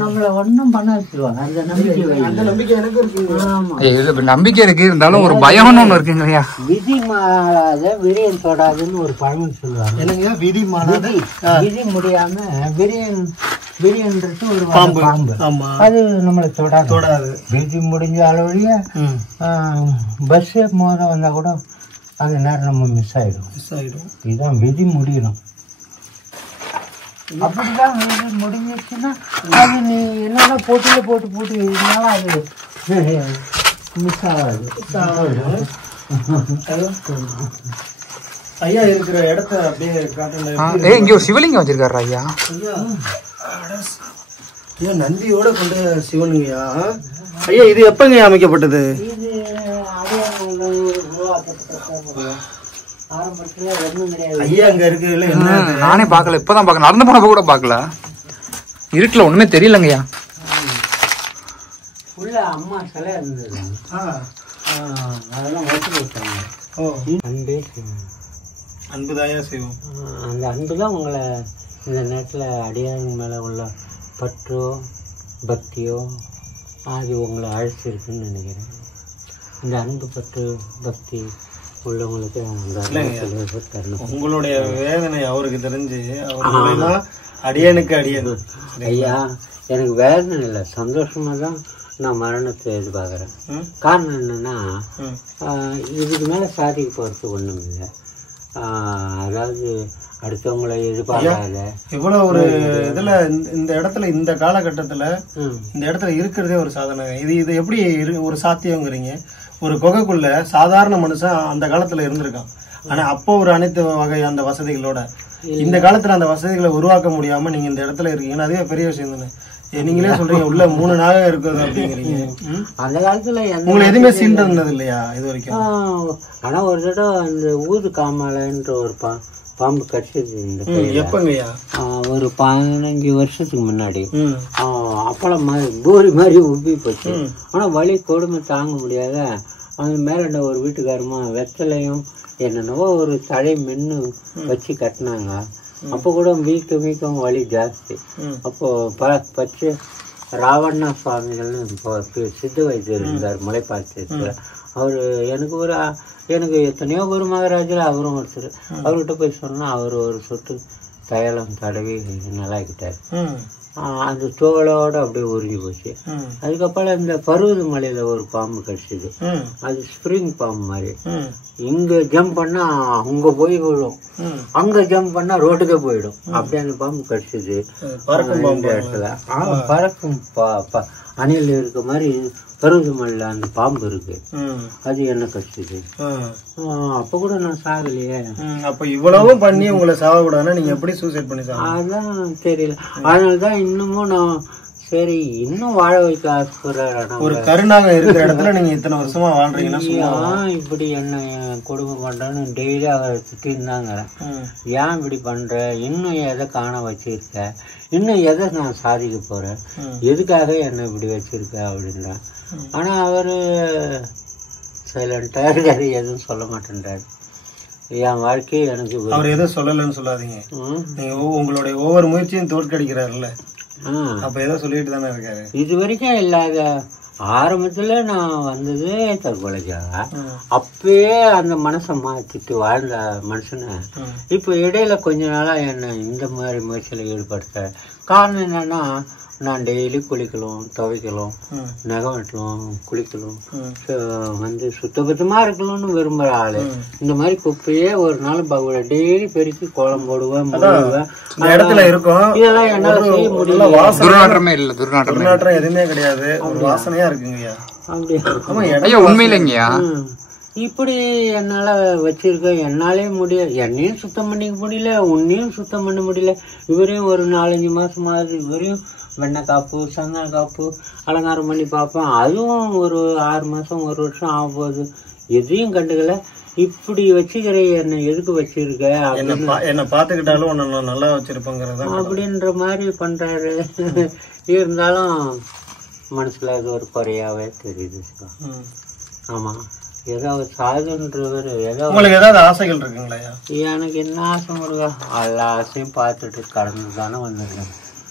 நம்மள ஒன்னும் பண்ண வச்சிருவாங்க. அந்த நம்பிக்கை எனக்கு இருக்கு. நம்பிக்கை இருக்கு, இருந்தாலும் ஒரு பயம்னு ஒண்ணு இருக்குங்க ஐயா. விதி மாறாத விரியன் தொடாதுன்னு ஒரு பழமொழி சொல்லுவாங்க. என்னங்க விதி மாறாத? விதி முடியாம விரியன்றது ஒரு பாம்பு. அது நம்மளை தொடாது. விதி முடிஞ்ச அளவுலயே பஸ் மோத வந்தா கூட அந்த நேரம் நம்ம மிஸ் ஆயிடும். இதுதான் விதி முடியணும். அப்படிதான் விதி முடிஞ்சிச்சுன்னா அது நீ என்னன்னா போட்டு இருந்தாலும் அது மிஸ் ஆகாது. ஐயா இருக்கிற இடத்த அப்படியே காட்டுங்க. இங்க ஒரு சிவலிங்கம் வச்சிருக்காரு ஐயா. ஐயா நந்தியோட கொண்ட சிவனுங்கய்யா. ஐயா இது எப்பங்க அமைக்கப்பட்டது? இது ஆரம்பத்துல ஒண்ணும் கிடையாது. ஐயா அங்க இருக்குல்ல என்ன? நானே பாக்கல, இப்பதான் பாக்க, நடந்து போனப்ப கூட பாக்கல, இருட்டுல ஒண்ணுமே தெரியலங்கய்யா. உள்ள அம்மா சிலை இருந்தது, அதெல்லாம் வச்சு கொடுத்தாங்க. அன்பே சிவம், அன்புதாயா சிவம். அந்த அன்பு தான் உங்களை இந்த நேரத்தில் அடியாருங்க மேலே உள்ள பற்றோ பக்தியோ அது உங்களை அழைச்சிருக்குன்னு நினைக்கிறேன். இந்த அன்பு பற்று பக்தி உள்ளவங்களுக்கு தரணும். உங்களுடைய வேதனை அவருக்கு தெரிஞ்சு அவர் அடியனுக்கு அடியன். ஐயா எனக்கு வேதனை இல்லை, சந்தோஷமா தான் நான் மரணத்தை எதிர்பார்க்குறேன். காரணம் என்னன்னா இதுக்கு மேலே சாதிக்க போகிறது ஒன்றும் இல்லை. அதாவது அடுத்தவங்களை எதிர்பார்க்காத இவ்வளவு ஒரு இதுல இந்த இடத்துல இந்த காலகட்டத்துல இந்த இடத்துல இருக்கிறதே ஒரு சாதனை. இது எப்படி ஒரு சாத்தியங்கிறீங்க? ஒரு குகைக்குள்ள சாதாரண மனுஷன் அந்த காலத்துல இருந்திருக்கான். ஆனா அப்போ ஒரு அனைத்து வகை அந்த வசதிகளோட இந்த காலத்துல அந்த வசதிகளை உருவாக்க முடியாம நீங்க இந்த இடத்துல இருக்கீங்கன்னா அதுவே பெரிய விஷயம் தானே. நீங்களே சொல்றீங்க உள்ள 3 நாகம் இருக்குது அப்படிங்கிறீங்க. அந்த காலத்துல உங்களை எதுவுமே சீண்டது இல்லையா இது வரைக்கும்? ஆனா ஒரு தடவை அந்த ஊது காமாலைன்ற ஒரு பாம்பு கடிச்சது இந்த எப்பங்கய்யா? ஒரு 15 வருஷத்துக்கு முன்னாடி. அப்பளம் மாதிரி பூரி மாதிரி உப்பி போச்சு. ஆனா வலி கொடுமை தாங்க முடியாத அந்த மேல ஒரு வீட்டுக்காரமா வெத்தலையும் என்னென்னவோ ஒரு தழை மென்னு வச்சு கட்டினாங்க. அப்போ கூட வீக்கம் வலி ஜாஸ்தி. அப்போ பச்சை ராவண்ணா சுவாமிகள்னு இப்போ சித்த வைத்தியர் இருந்தார் முளைப்பாத்தியத்தில். அவர் எனக்கு எத்தனையோ குரு மகாராஜில் அவரும் ஒருத்தர். அவர்கிட்ட போய் சொன்னால் அவர் ஒரு சொட்டு தைலம் தடவி நல்லாக்கிட்டார். அந்த தோளோட அப்படியே உருகி போச்சு. அதுக்கப்புறம் இந்த பருவத மலையில ஒரு பாம்பு கடிச்சது. அது ஸ்ப்ரிங் பாம்பு மாதிரி. இங்க ஜம்ப் பண்ணா அங்க போய் விடும், அங்க ஜம்ப் பண்ணா ரோட்டுக்கே போயிடும். அப்படியே அந்த பாம்பு கடிச்சது. பறக்கும் அணில் இருக்க மாதிரி பருவத மலையில அந்த பாம்பு இருக்கு, அது என்ன கடிச்சது. அப்ப கூட நான் சாகலையே. அப்ப இவ்வளவும் பண்ணி உங்களை சாகக்கூடாதுன்னா நீங்க எப்படி சூசைட் பண்ணி அதான் தெரியல. அதனாலதான் இன்னமும் நான் சரி இன்னும் வாழ வைக்க ஆசைப்படுறேன். ஒரு கருணாக இருக்கிற இடத்துல நீங்க இத்தனை வருஷமா வாழ்றீங்கன்னா இப்படி என்ன கொடுமை பண்றேன்னு டெய்லி அவரை திட்டிருந்தாங்க. ஏன் இப்படி பண்ற, இன்னும் எதை காண வச்சிருக்க, இன்னும் எதை நான் சாதிக்க போறேன், எதுக்காக என்ன இப்படி வச்சிருக்க அப்படின்றேன். ஆனா அவரு சைலண்டா இருக்காரு, எதுவும் சொல்ல மாட்டேன்றாரு. என் வாழ்க்கையை எனக்கு அவர் எதுவும் சொல்லலன்னு சொல்லாதீங்க. நீங்க உங்களுடைய ஒவ்வொரு முயற்சியும் தோற்கடிக்கிறாருல்ல, அப்ப ஏதோ சொல்லிட்டு தானே இருக்காரு. இது வரைக்கும் இல்லாத ஆரம்பத்துல நான் வந்தது தற்கொலைக்காக. அப்பயே அந்த மனசை மாத்திட்டு வாழ்ந்த மனுஷனை இப்ப இடையில கொஞ்ச நாளா என்ன இந்த மாதிரி முயற்சியில ஈடுபடுத்த காரணம் என்னன்னா, நான் டெய்லி குளிக்கணும், துவைக்கணும், நகம் வெட்டணும், குளிக்கணும், சுத்தபத்தமா இருக்கணும்னு விரும்புற ஆளு. இந்த மாதிரி குப்பையே ஒரு நாள் டெய்லி பெருக்கி கோலம் போடுவேன், இதெல்லாம் என்னால செய்ய முடியல. துர்நாற்றமே இல்ல, துர்நாற்றம் எதுவுமே கிடையாது, ஒரு வாசனையா இருக்குங்கய்யா. அப்படியா? உண்மையிலங்கய்யா இப்படி என்னால வச்சிருக்க என்னாலே முடியாது. என்னையும் சுத்தம் பண்ணிக்க முடியல, உன்னையும் சுத்தம் பண்ண முடியல. இவரையும் ஒரு 4-5 மாசமாவது இவரையும் வெண்ணெய் காப்பு, சந்தன காப்பு, அலங்காரம் பண்ணி பார்ப்பேன். அதுவும் ஒரு 6 மாசம் 1 வருஷம் ஆக போகுது. எதையும் கண்டுக்கல. இப்படி வச்சுக்கிற என்ன எதுக்கு வச்சிருக்க, என்ன பாத்துக்கிட்டாலும் உன்னை நல்லா வச்சிருப்பேங்கிறத அப்படின்ற மாதிரி பண்றாரு. இருந்தாலும் மனசுல அது ஒரு குறையாவே தெரியுது. ஆமா, ஏதாவது சாதுன்றவர் ஏதாவது ஆசைகள் இருக்குங்களா? எனக்கு என்ன ஆசை முருகா, எல்லா ஆசையும் பார்த்துட்டு கடந்து தானே வந்திருக்கேன்.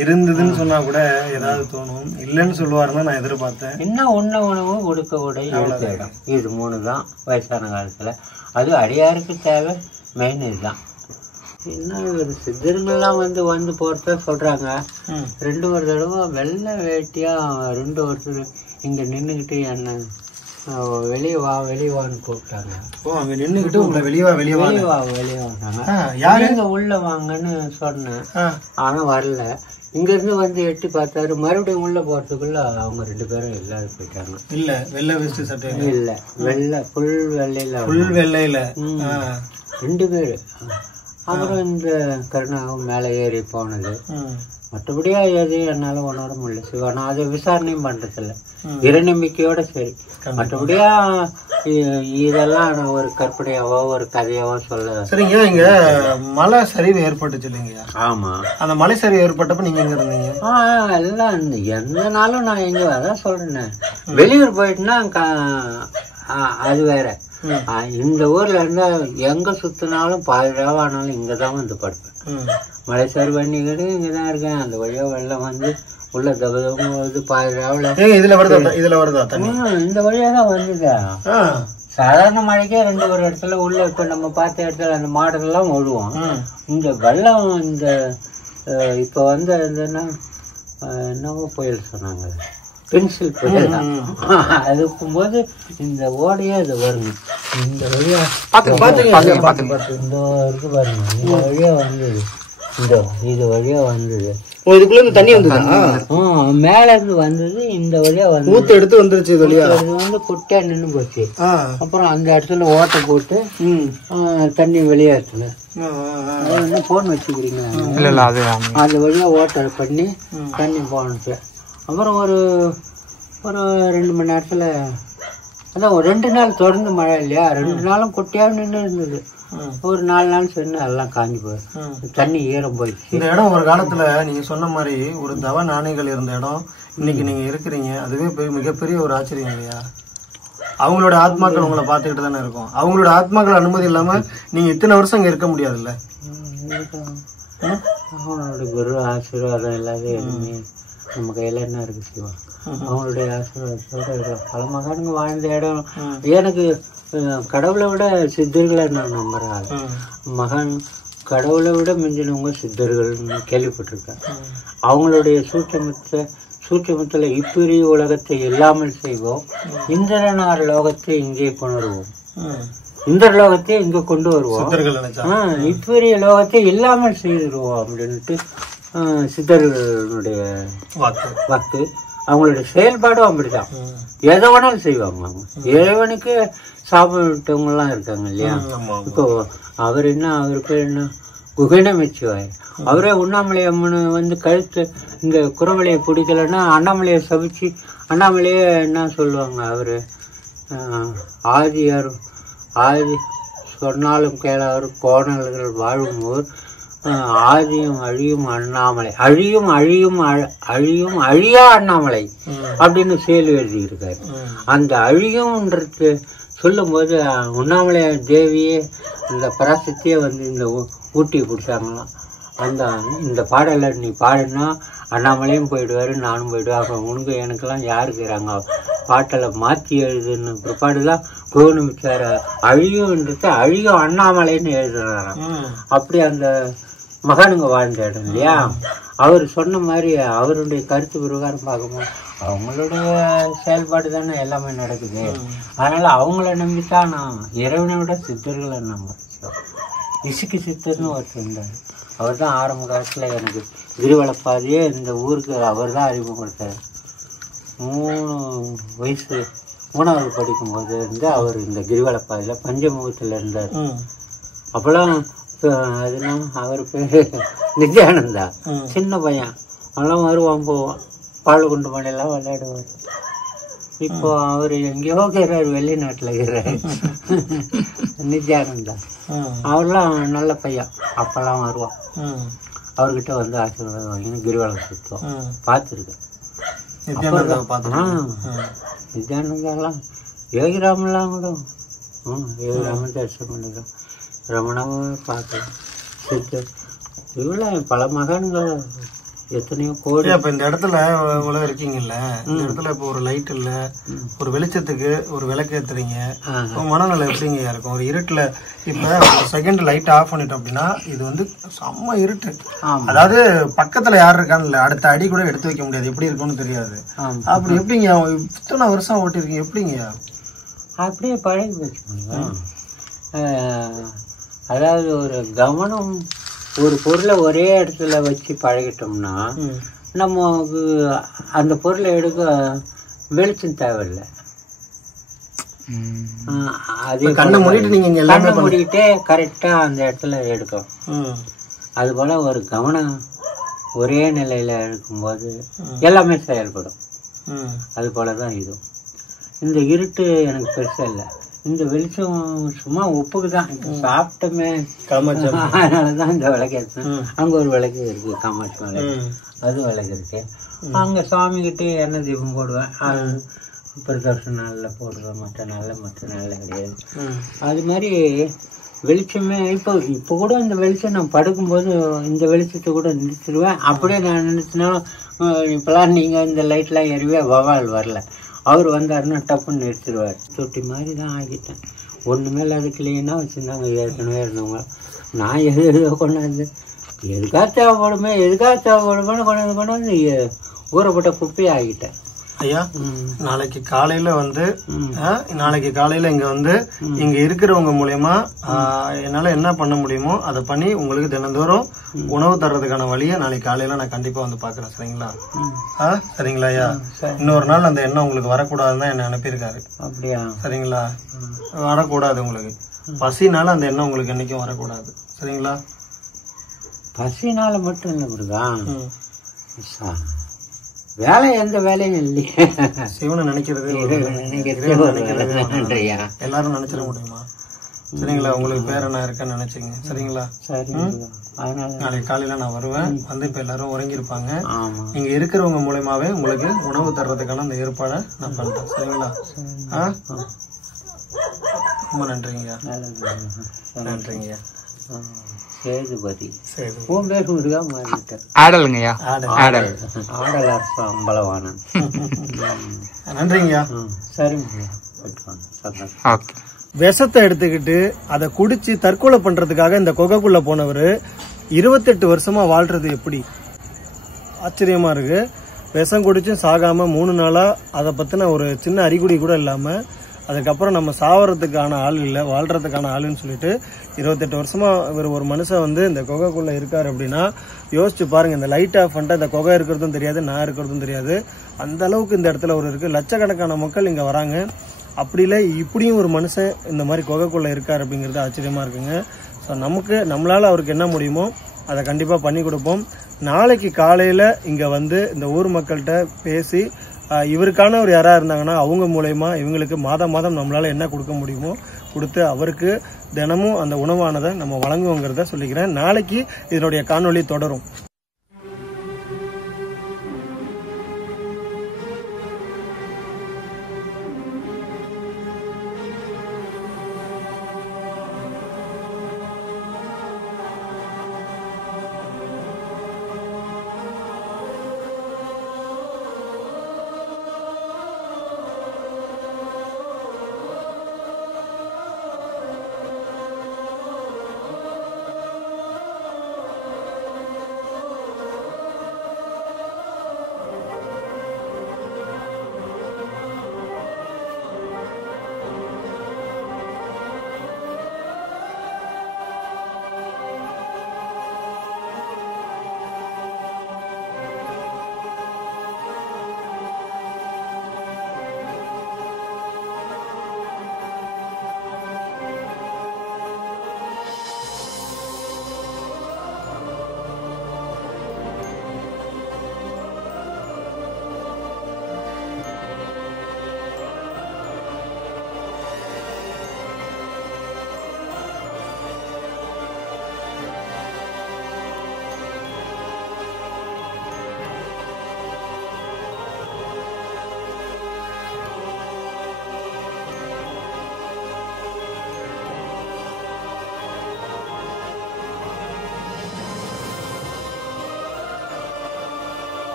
இருந்ததுன்னு சொன்னா கூட ஏதாவது தோணும், இல்லைன்னு சொல்லுவாருன்னா நான் எதிர்பார்த்தேன். என்ன உணவு கொடுக்க உடை எடுத்த இடம், இது 3 தான் வயசான காலத்துல. அது அடியாருக்கு தேவை, மெயின் இதுதான். என்ன ஒரு சித்தர்கள்லாம் வந்து போறத சொல்றாங்க. 2 ஒரு தடவை வெள்ளை வேட்டியா 2 ஒருத்தர் இங்க நின்றுகிட்டு என்ன வெளியே வான்னு கூப்பிட்டாங்க. அங்க நின்னுகிட்டு உங்களை வெளியே வாங்க உள்ள வாங்கன்னு சொன்னேன். ஆனா வரல. இங்க இருந்து வந்து எட்டி பார்த்தாரு. மறுபடியும் உள்ள போறதுக்குள்ள அவங்க 2 பேரும் எல்லாரும் போயிட்டாங்க. இல்ல வெள்ளை வெஸ்ட் சட்டை இல்ல, வெள்ளை புல் வெள்ளையில 2 பேரு. அப்புறம் இந்த கருணாவும் மேல ஏறி போனது. மற்றபடியா எதையும் என்னால உணர முடியல சிவா. நான் அதை விசாரணையும் பண்றதில்ல, இறை நம்பிக்கையோட சரி. மற்றபடியா இதெல்லாம் நான் ஒரு கற்பனையாவோ ஒரு கதையாவோ சொல்ல. சரிங்க, இங்க மலை சரிவு ஏற்பட்டுச்சு இல்லைங்கய்யா? ஆமா, அந்த மலை சரிவு ஏற்பட்டப்ப நீங்க எங்க இருந்தீங்க? எல்லாம் எந்த நாளும் நான் எங்க அதான் சொல்றேன், வெளியூர் போயிட்டுனா அது வேற. இந்த ஊர்ல இருந்தா எங்க சுத்தினாலும் பாதுகாவானாலும் இங்கதான் வந்து படுப்பேன். மலை சார் பண்ணிக்கிட்டு இங்கதான் இருக்கேன். அந்த வழியா வெள்ளம் வந்து உள்ள தபதம் பாதுகாவல இதுல வருதா தண்ணி? இந்த வழியா தான் வந்ததா. சாதாரண மழைக்கே ஒரு இடத்துல உள்ள இப்ப நம்ம பார்த்த இடத்துல அந்த மாடெல்லாம் விழுவோம். இந்த வெள்ளம் இந்த இப்ப வந்து என்னவோ புயல் சொன்னாங்க, பென்சில் புயல். அது இருக்கும்போது இந்த ஓடையே அது வருங்க. இந்த வழியா இந்த இருக்கு பாருங்க, இந்த வழியா வந்தது, இது வழியா வந்தது. இதுக்குள்ள இருந்து தண்ணி வந்ததா? மேல இருந்து வந்தது, இந்த வழியா வந்து ஊத்து எடுத்து வந்துருச்சு. இது வழியா வந்து குட்டியா நின்று போச்சு. அப்புறம் அந்த இடத்துல ஓட்டை போட்டு தண்ணி வெளியேற்றல. என்ன போன் வச்சுக்கிறீங்க? அந்த வழியா ஓட்டை பண்ணி தண்ணி போனது. அப்புறம் ஒரு 2 மணி நேரத்துல அதான் ஒரு 2 நாள் தொடர்ந்து மழை இல்லையா, 2 நாளும் குட்டியா நின்று இருந்தது. ஒரு 4 நாள் சென்று எல்லாம் காஞ்சி போயிடும், தண்ணி ஈரம் போயிடுச்சு. இந்த இடம் ஒரு காலத்துல நீங்க சொன்ன மாதிரி ஒரு தவ நாணைகள் இருந்த இடம். இன்னைக்கு நீங்க இருக்கிறீங்க, அதுவே மிகப்பெரிய ஒரு ஆச்சரியம் இல்லையா? அவங்களோட ஆத்மாக்கள் உங்களை பார்த்துக்கிட்டு தானே இருக்கும். அவங்களோட ஆத்மாக்கள் அனுமதி இல்லாம நீங்க இத்தனை வருஷம் இங்க இருக்க முடியாதுல்ல. அவங்களோட குரு ஆசீர்வாதம் இல்லாத எதுவுமே நம்ம கையில என்ன இருக்கு சிவா? அவங்களுடைய ஆசீர்வாதத்தோட பல மகானுங்க வாழ்ந்த இடம். எனக்கு கடவுளை விட சித்தர்களை நான் நம்புறேன். மகான் கடவுளை விட மிஞ்சினவங்க சித்தர்கள்னு கேள்விப்பட்டிருக்கேன். அவங்களுடைய சூட்சமத்துல இப்பெரிய உலகத்தை இல்லாமல் செய்வோம், இந்திரனார் லோகத்தை இங்கே கொண்டுருவோம், இந்திர லோகத்தை இங்க கொண்டு வருவோம், இப்பெரிய லோகத்தை இல்லாமல் செய்திருவோம் அப்படின்ட்டு சித்தர்களுடைய வாக்கு. அவங்களுடைய செயல்பாடும் அப்படிதான், எதை வேணாலும் செய்வாங்க. அவங்க இறைவனுக்கு சாப்பிட்டவங்க எல்லாம் இருக்காங்க இல்லையா? இப்போ அவர் என்ன, அவருக்கு என்ன குகனமெச்சுவாய், அவரே உண்ணாமலை அம்மன் வந்து கழுத்து இந்த குறவலையை பிடிக்கலன்னா அண்ணாமலையை சபிச்சு அண்ணாமலையே என்ன சொல்லுவாங்க, அவரு ஆதி சொன்னாலும் கேளார் கோணல்கள் வாழும் ஊர், ஆதியும் அழியும் அண்ணாமலை, அழியும் அழியா அண்ணாமலை அப்படின்னு செயல் எழுதி இருக்காரு. அந்த அழியும்ன்றது சொல்லும் போது உண்ணாமலை தேவியே இந்த பராசக்தியே வந்து இந்த ஊட்டி பிடிச்சாங்களாம். இந்த பாடலை நீ பாடுனா அண்ணாமலையும் போயிடுவாரு, நானும் போயிடுவேன். அப்புறம் உனக்கு எனக்கெல்லாம் யாருக்குறாங்க பாட்டலை மாற்றி எழுதுன்னு பிற்பாடுதான் கோவணமிச்சார அழியும்ன்றது அழியும் அண்ணாமலைன்னு எழுதுறாராம். அப்படி அந்த மகானுங்க வாழ்ந்த இடம் இல்லையா? அவர் சொன்ன மாதிரி அவருடைய கருத்து பிரகாரம் பார்க்கும்போது அவங்களுடைய செயல்பாடு தானே எல்லாமே நடக்குது. அதனால அவங்கள நம்பித்தான் நான் இறைவனை விட சித்தர்களை நம்புறேன். இசுக்கு சித்தர்னு ஒருத்தர் இருந்தார். அவர் தான் ஆரம்ப காலத்துல எனக்கு கிரிவலப்பாதையே இந்த ஊருக்கு அவர் தான் அறிமுகப்படுத்தார். 3 வயசு 3வது படிக்கும்போது இருந்து அவர் இந்த கிரிவலப்பாதையில பஞ்சமுகத்துல இருந்தார். அப்பெல்லாம் அதுனா அவர் பேரு நித்யானந்தா, சின்ன பையன். அதெல்லாம் வருவான் போவான், பால் குண்டு மலையெல்லாம் விளையாடுவார். இப்போ அவர் எங்கேயோ இருக்கிறார், வெளிநாட்டுல இருக்கிறாரு. நித்யானந்தா அவர்லாம் நல்ல பையன். அப்பெல்லாம் வருவான், அவர்கிட்ட வந்து ஆசீர்வாதம் வாங்கி கிரிவலம் சுற்றுவோம். பார்த்துருக்கேன் நித்யானந்தாலாம். யோகிராமெல்லாம் கூட யோகிராமன் தரிசனம் பண்ணிக்கிறோம், ரமணாவை பார்க்கலாம், சித்தர் இவ்வளோ பல மகான்கள் எத்தனையோ கோடி. இப்ப இந்த இடத்துல உலகம் இருக்கீங்கல்ல, இந்த இடத்துல இப்ப ஒரு லைட் இல்ல, ஒரு வெளிச்சத்துக்கு ஒரு விளக்கு ஏத்துறீங்க, மனநிலை எப்படிங்க இருக்கும்? ஒரு இருட்டுல இப்ப ஒரு செகண்ட் லைட் ஆஃப் பண்ணிட்டோம் அப்படின்னா இது வந்து செம்ம இருட்டு. அதாவது பக்கத்துல யாரு இருக்கான்னு அடுத்த அடி கூட எடுத்து வைக்க முடியாது, எப்படி இருக்கும்னு தெரியாது. அப்படி எப்படிங்க இத்தனை வருஷம் ஓட்டிருக்கீங்க, எப்படிங்க? அப்படியே பழகி வச்சுக்கோங்க. அதாவது ஒரு கவனம், ஒரு பொருளை ஒரே இடத்துல வச்சு பழகிட்டோம்னா நமக்கு அந்த பொருளை எடுக்க வெளிச்சம் தேவையில்லை. அது கண்ணை மூடிக்கிட்டே கரெக்டா அந்த இடத்துல எடுக்கும். அது போல ஒரு கவனம் ஒரே நிலையில் இருக்கும்போது எல்லாமே செயல்படும். அது போல தான் இதுவும். இந்த இருட்டு எனக்கு பெருசாக இல்லை. இந்த வெளிச்சம் சும்மா உப்புக்கு தான். சாப்பிட்டோமே அதனால தான் இந்த விளக்கு ஏற்றேன். அங்கே ஒரு விளக்கு இருக்குது, காமாட்சி விளக்கு, அது விளக்கு இருக்கு. அங்கே சாமிக்கிட்டே எண்ணெய் தீபம் போடுவேன். அது பிரதோஷ நாளில் போடுவேன், மற்ற நாளில் கிடையாது. அது மாதிரி வெளிச்சமே இப்போ கூட இந்த வெளிச்சம் நான் படுக்கும்போது இந்த வெளிச்சத்தை கூட நிறுத்திடுவேன். அப்படியே நான் நிறுத்தினாலும் இப்போலாம் நீங்கள் இந்த லைட்லாம் எறிவே வவால் வரல. அவர் வந்தாருன்னா டப்புன்னு நிறுத்திடுவார். தொட்டி மாதிரி தான் ஆகிட்டேன். ஒன்றுமே இல்லாத கிளீனாக வச்சுருந்தாங்க ஏற்கனவே இருந்தவங்க. நான் எதுவோ கொண்டாந்து எதுக்காக தேவைப்படுமேனு கொண்டாந்து ஊறப்பட்ட குப்பையை ஆகிட்டேன். ஐயா, நாளைக்கு காலையில வந்து நாளைக்கு காலையில இங்க வந்து இங்க இருக்கிறவங்க மூலியமா என்னால என்ன பண்ண முடியுமோ அதை பண்ணி உங்களுக்கு தினந்தோறும் உணவு தர்றதுக்கான வழியை நாளைக்கு காலையில நான் கண்டிப்பா வந்து பாக்குறேன். சரிங்களா? சரிங்களா ஐயா? இன்னொரு நாள் அந்த எண்ணம் உங்களுக்கு வரக்கூடாதுன்னு தான் என்ன அனுப்பியிருக்காரு. அப்படியா? சரிங்களா? வரக்கூடாது உங்களுக்கு. பசினால அந்த எண்ணம் உங்களுக்கு என்னைக்கும் வரக்கூடாது. சரிங்களா? பசினால மட்டும் இல்லை முருகா, வேலை எந்த வேலையும் இல்லையே. சிவனை நினைக்கிறது எல்லாரும் நினைச்சிட முடியுமா? சரிங்களா? உங்களுக்கு பேர் என்ன இருக்குன்னு நினைச்சீங்க. சரிங்களா? நாளைக்கு காலையில நான் வருவேன். வந்து இப்ப எல்லாரும் உறங்கிருப்பாங்க. இங்க இருக்கிறவங்க மூலமாவே உங்களுக்கு உணவு தர்றதுக்கான அந்த ஏற்பாடை நான் பண்றேன். சரிங்களா? ரொம்ப நன்றிங்க. நன்றிங்க. சேதுபதி. உன் பேர் முருகா மாறிட்டேன். ஆடலுங்கய்யா. ஆடல் அம்பலவானன். நன்றிங்கய்யா. சரிங்க. விஷத்தை எடுத்துக்கிட்டு அதை குடிச்சு தற்கொலை பண்றதுக்காக இந்த குகைக்குள்ள போனவர் 28 வருஷமா வாழ்றது எப்படி ஆச்சரியமா இருக்கு. விஷம் குடிச்சும் சாகாம 3 நாளா அதை பத்தின ஒரு சின்ன அறிகுறி கூட இல்லாம, அதுக்கப்புறம் நம்ம சாவறதுக்கான ஆள் இல்லை, வாழ்றதுக்கான ஆளுன்னு சொல்லிட்டு 28 வருஷமா இவர் ஒரு மனுஷன் வந்து இந்த குகைக்குள்ள இருக்காரு அப்படின்னா யோசிச்சு பாருங்க. இந்த லைட் ஆஃப் பண்ணிட்டு இந்த குகை இருக்கிறதும் தெரியாது, நான் இருக்கிறதும் தெரியாது. அந்த அளவுக்கு இந்த இடத்துல ஒரு இருக்கு. லட்சக்கணக்கான மக்கள் இங்க வராங்க. அப்படி இல்லை இப்படியும் ஒரு மனுஷன் இந்த மாதிரி குகைக்குள்ள இருக்காரு அப்படிங்கிறது ஆச்சரியமா இருக்குங்க. ஸோ நம்மளால அவருக்கு என்ன முடியுமோ அதை கண்டிப்பா பண்ணி கொடுப்போம். நாளைக்கு காலையில இங்க வந்து இந்த ஊர் மக்கள்கிட்ட பேசி இவருக்கான ஒரு யாரா இருந்தாங்கன்னா அவங்க மூலயமா இவங்களுக்கு மாதம் நம்மளால என்ன கொடுக்க முடியுமோ கொடுத்து அவருக்கு தினமும் அந்த உணவானதை நம்ம வழங்குவோங்கிறத சொல்லிக்கிறேன். நாளைக்கு இதனுடைய காணொளி தொடரும்.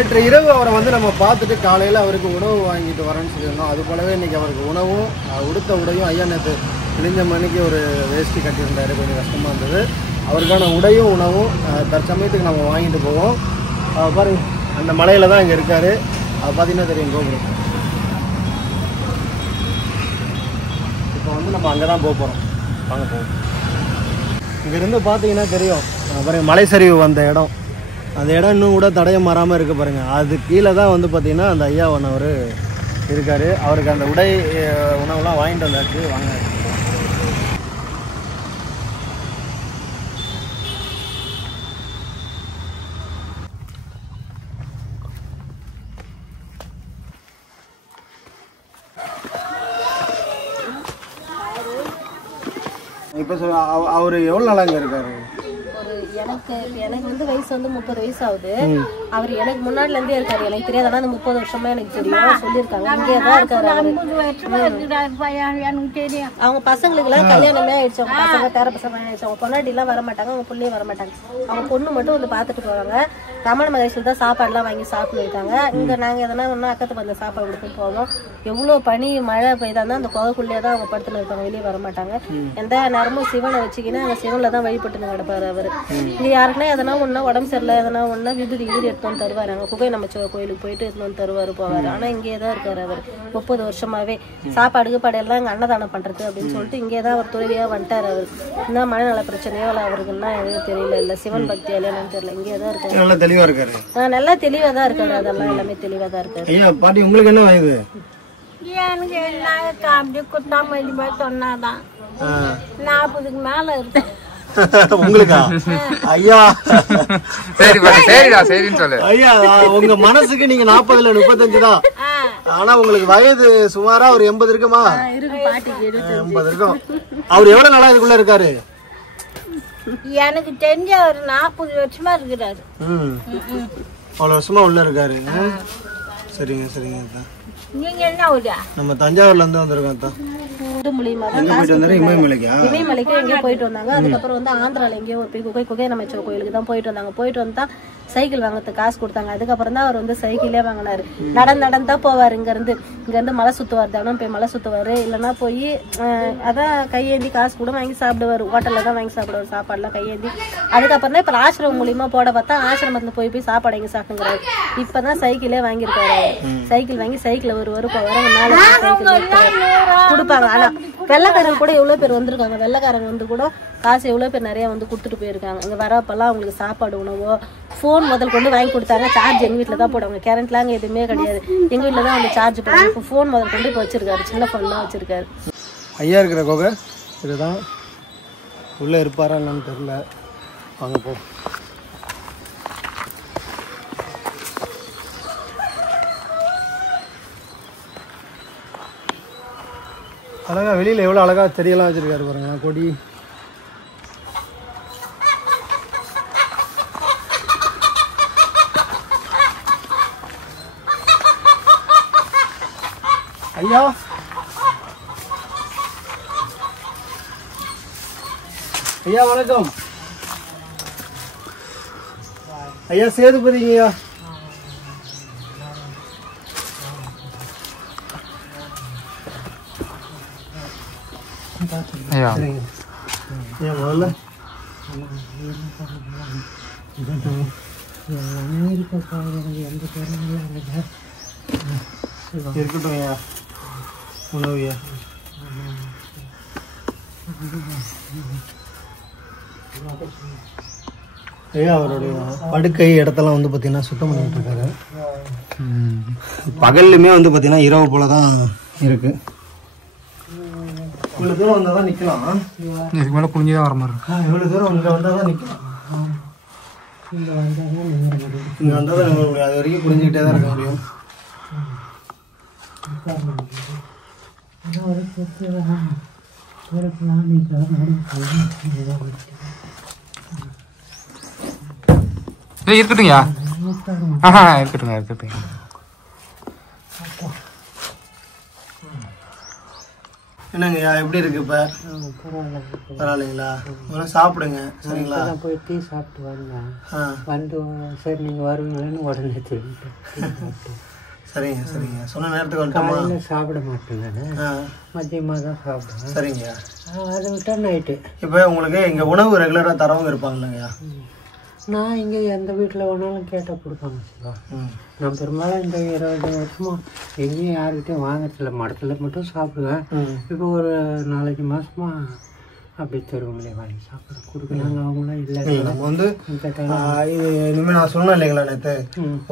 நேற்று இரவு அவரை வந்து நம்ம பார்த்துட்டு காலையில் அவருக்கு உணவு வாங்கிட்டு வரேன்னு சொல்லியிருந்தோம். அது போலவே இன்றைக்கி அவருக்கு உணவும் உடுத்த உடையும் ஐயா நேற்று கிழிஞ்ச மணிக்கு ஒரு வேஷ்டி கட்டியிருந்தாரு, கொஞ்சம் கஷ்டமாக இருந்தது. அவருக்கான உடையும் உணவும் தற்சமயத்துக்கு நம்ம வாங்கிட்டு போவோம். பாருங்க அந்த மலையில் தான் இங்கே இருக்கார். அது பார்த்தீங்கன்னா தெரியும் கோபுரம். இப்போ வந்து நம்ம அங்கே தான் போக போகிறோம். வாங்க போவோம். இங்கேருந்து பார்த்தீங்கன்னா தெரியும் பாருங்கள் மலை சரிவு வந்த இடம். அந்த இடம் இன்னும் கூட தடயம் மாறாமல் இருக்க பாருங்கள். அது கீழே தான் வந்து பார்த்திங்கன்னா அந்த ஐயாவனவர் இருக்கார். அவருக்கு அந்த உடை உணவுலாம் வாங்கிட்டு வந்தாச்சு. வாங்க. இப்போ அவர் எவ்வளோ நாளாக இங்கே இருக்காரு? எனக்கு வந்து வயசு வந்து 30 வயசு ஆகுது. அவர் எனக்கு முன்னாடில இருந்தே இருக்காரு. எனக்கு தெரியாது, ஆனா 30 வருஷமா எனக்கு தெரியும் சொல்லியிருக்காங்க. இங்கே தான் இருக்காரு. அவங்க பசங்களுக்கு எல்லாம் கல்யாணமே ஆயிடுச்சு. அவங்க பசங்க பேர பசங்க ஆயிடுச்சு. அவங்க பொன்னாட்டி எல்லாம் வர மாட்டாங்க, அவங்க பிள்ளையும் வர மாட்டாங்க. அவங்க பொண்ணு மட்டும் வந்து பாத்துட்டு போவாங்க. ரமண மகேஸ்வரி தான் சாப்பாடு எல்லாம் வாங்கி சாப்பிட்டு இருக்காங்க. இங்க நாங்க எதனா ஒன்னா அக்கத்து பந்த சாப்பாடு கொடுத்து போவோம். எவ்வளவு பனி மழை பெய்தாதான் அந்த குகைக்குள்ளேயே தான் அவங்க படுத்துன்னு இருப்பாங்க, வெளியே வர மாட்டாங்க. எந்த நேரமும் சிவனை வச்சுக்கினா அந்த சிவன்ல தான் வழிபட்டுன்னு கிடப்பாரு அவரு. இங்க யாருக்குன்னா எதனா ஒண்ணா உடம்பு சரியில்லை, எதனா ஒண்ணா விபூதி எடுத்து வந்து தருவாரு. அங்க குகை நம்ம கோயிலுக்கு போயிட்டு எடுத்து வந்து தருவாரு போவாரு. ஆனா இங்கே தான் இருக்காரு அவர் 30 வருஷமாவே. சாப்பாடுக்கு படையெல்லாம் இங்க அன்னதானம் பண்றது அப்படின்னு சொல்லிட்டு இங்கே தான் அவர் துறவியா வந்துட்டாரு. அவர் என்ன மனநல பிரச்சனையோ இல்லை அவருக்குன்னா எதுவும் தெரியல, இல்ல சிவன் பக்தியால என்னன்னு தெரியல, இங்கே தான் இருக்காரு. நல்லா தெளிவா இருக்காரு. நல்லா தெளிவா தான் இருக்காரு. அதெல்லாம் எல்லாமே தெளிவா தான் இருக்காரு. ஐயா பாட்டி உங்களுக்கு என்ன வயது? எனக்கு என்ன அப்படி குத்தாமல்லி போய் சொன்னாதான் 40க்கு மேல இருக்கு. உங்களுக்கா? ஐயா சரி பாட்டி, சரிடா சரின்னு சொல்லு. ஐயா உங்க மனசுக்கு நீங்க 40 இல்ல 35 தான். ஆனா உங்களுக்கு வயது சுமாரா ஒரு 80 இருக்குமா? 80 இருக்கும். அவர் எவ்வளவு நாளா இதுக்குள்ள இருக்காரு? எனக்கு தெரிஞ்ச ஒரு 40 வருஷமா இருக்கிறாரு. அவ்வளவு வருஷமா உள்ள இருக்காரு. சரிங்க சரிங்க. நீங்க என்ன ஊரா? நம்ம தஞ்சாவூர்ல இருந்து வந்திருக்கோம். இமயமலைக்கு எங்கேயோ போயிட்டு வந்தாங்க. அதுக்கப்புறம் வந்து ஆந்திரால எங்கேயோ குகை நமச்ச கோயிலுக்கு தான் போயிட்டு வந்தாங்க. போயிட்டு வந்தா சைக்கிள் வாங்கறதுக்கு காசு கொடுத்தாங்க. அதுக்கப்புறம் தான் அவர் வந்து சைக்கிளே வாங்கினாரு. நடந்தா போவாரு. இங்க இருந்து மலை சுத்துவார். தினம் போய் மலை சுத்துவாரு. இல்லைன்னா போய் அதான் கையேந்தி காசு கூட வாங்கி சாப்பிடுவாரு. ஹோட்டல்ல தான் வாங்கி சாப்பிடுவாரு சாப்பாடுலாம் கையேந்தி. அதுக்கப்புறம் தான் இப்ப ஆசிரமம் மூலியமா போட பார்த்தா ஆசிரமத்துல போய் சாப்பாடு வாங்கி சாப்பிட்டுங்கிறாரு. இப்பதான் சைக்கிளே வாங்கியிருக்காரு. சைக்கிள் வாங்கி சைக்கிள் ஒரு போவாரு. மேல கொடுப்பாங்க. ஆனா வெள்ளக்காரங்க கூட எவ்வளவு பேர் வந்திருக்காங்க. வெள்ளக்காரங்க வந்து கூட காசு எவ்வளவு பேர் நிறைய வந்து கொடுத்துட்டு போயிருக்காங்க. இங்க வரப்பெல்லாம் அவங்களுக்கு சாப்பாடு உணவோ போன் முதல் கொண்டு வாங்கி கொடுத்தாங்க. சார்ஜ் எங்க வீட்டுல தான் போடுவாங்க. கரண்ட்லாம் அங்க எதுவுமே கிடையாது. எங்க வீட்டுல தான் வந்து சார்ஜ் போடுவாங்க. இப்போ போன் முதல் கொண்டு இப்போ வச்சிருக்காரு. சின்ன போன் தான் வச்சிருக்காரு. ஐயா இருக்கிற குகை இதுதான். உள்ள இருப்பாரா என்னன்னு தெரியல. வாங்க போ. அழகா வெளியில எவ்வளவு அழகா செடியெல்லாம் வச்சிருக்காரு பாருங்க. கொடி ஐயா ஐயா வணக்கம். ஐயா சேதுபதிங்கய்யா. ஐயா ஐயா முதல்ல இருக்கட்டும் ஐயா. உணவு ஐயா. ஐயா அவருடைய படுக்கை இடத்தெல்லாம் வந்து பார்த்தீங்கன்னா சுத்தம் பண்ணிட்டு இருக்காரு. பகல்லுமே வந்து பார்த்தீங்கன்னா இரவு போல தான் இருக்கு. இவ்வளோ தூரம் வந்தால் தான் நிற்கலாம். இதுக்கு மேலே குனிஞ்சுதான் வர மாதிரி இருக்கு. இவ்வளோ தூரம் இங்கே வந்தால் தான் நிற்கலாம். இங்கே வந்தால் தான் நிற்க முடியும். அது வரைக்கும் குனிஞ்சிக்கிட்டே தான் இருக்க முடியும். இருக்கட்டும்யா. இருக்கட்டும். என்னங்கய்யா எப்படி இருக்கு இப்ப? பரவாயில்லைங்களா? முதல்ல சாப்பிடுங்க சரிங்களா? போய் டீ சாப்பிட்டு வந்தேன். வந்து சரி நீங்க வருவீங்களேன்னு உடனே திரும்பிட்டேன். சரிங்க சரிங்க. சொன்ன நேரத்துக்கு வந்துட்டோமா? சாப்பிட மாட்டேங்க, மதியமாக தான் சாப்பிடுவேன். சரிங்க. அதை விட்டா நைட்டு. இப்போ உங்களுக்கு இங்கே உணவு ரெகுலராக தரவங்க இருப்பாங்கல்லங்கய்யா? நான் இங்கே எந்த வீட்டில் வேணாலும் கேட்டால் கொடுப்பாங்க சிவா. நான் பெரும்பாலும் இந்த 20 வருஷமா எங்கேயும் யாருக்கிட்டையும் வாங்கறதில்ல, மடத்தில் மட்டும் சாப்பிடுவேன். இப்போ ஒரு 4-5 மாதமா அப்படி தெருவுங்களே வாங்கி சாப்பிட கொடுக்குறாங்க. அவங்களும் இல்லை நம்ம வந்து இது இனிமேல் நான் சொன்னேன் இல்லைங்களா நேற்று,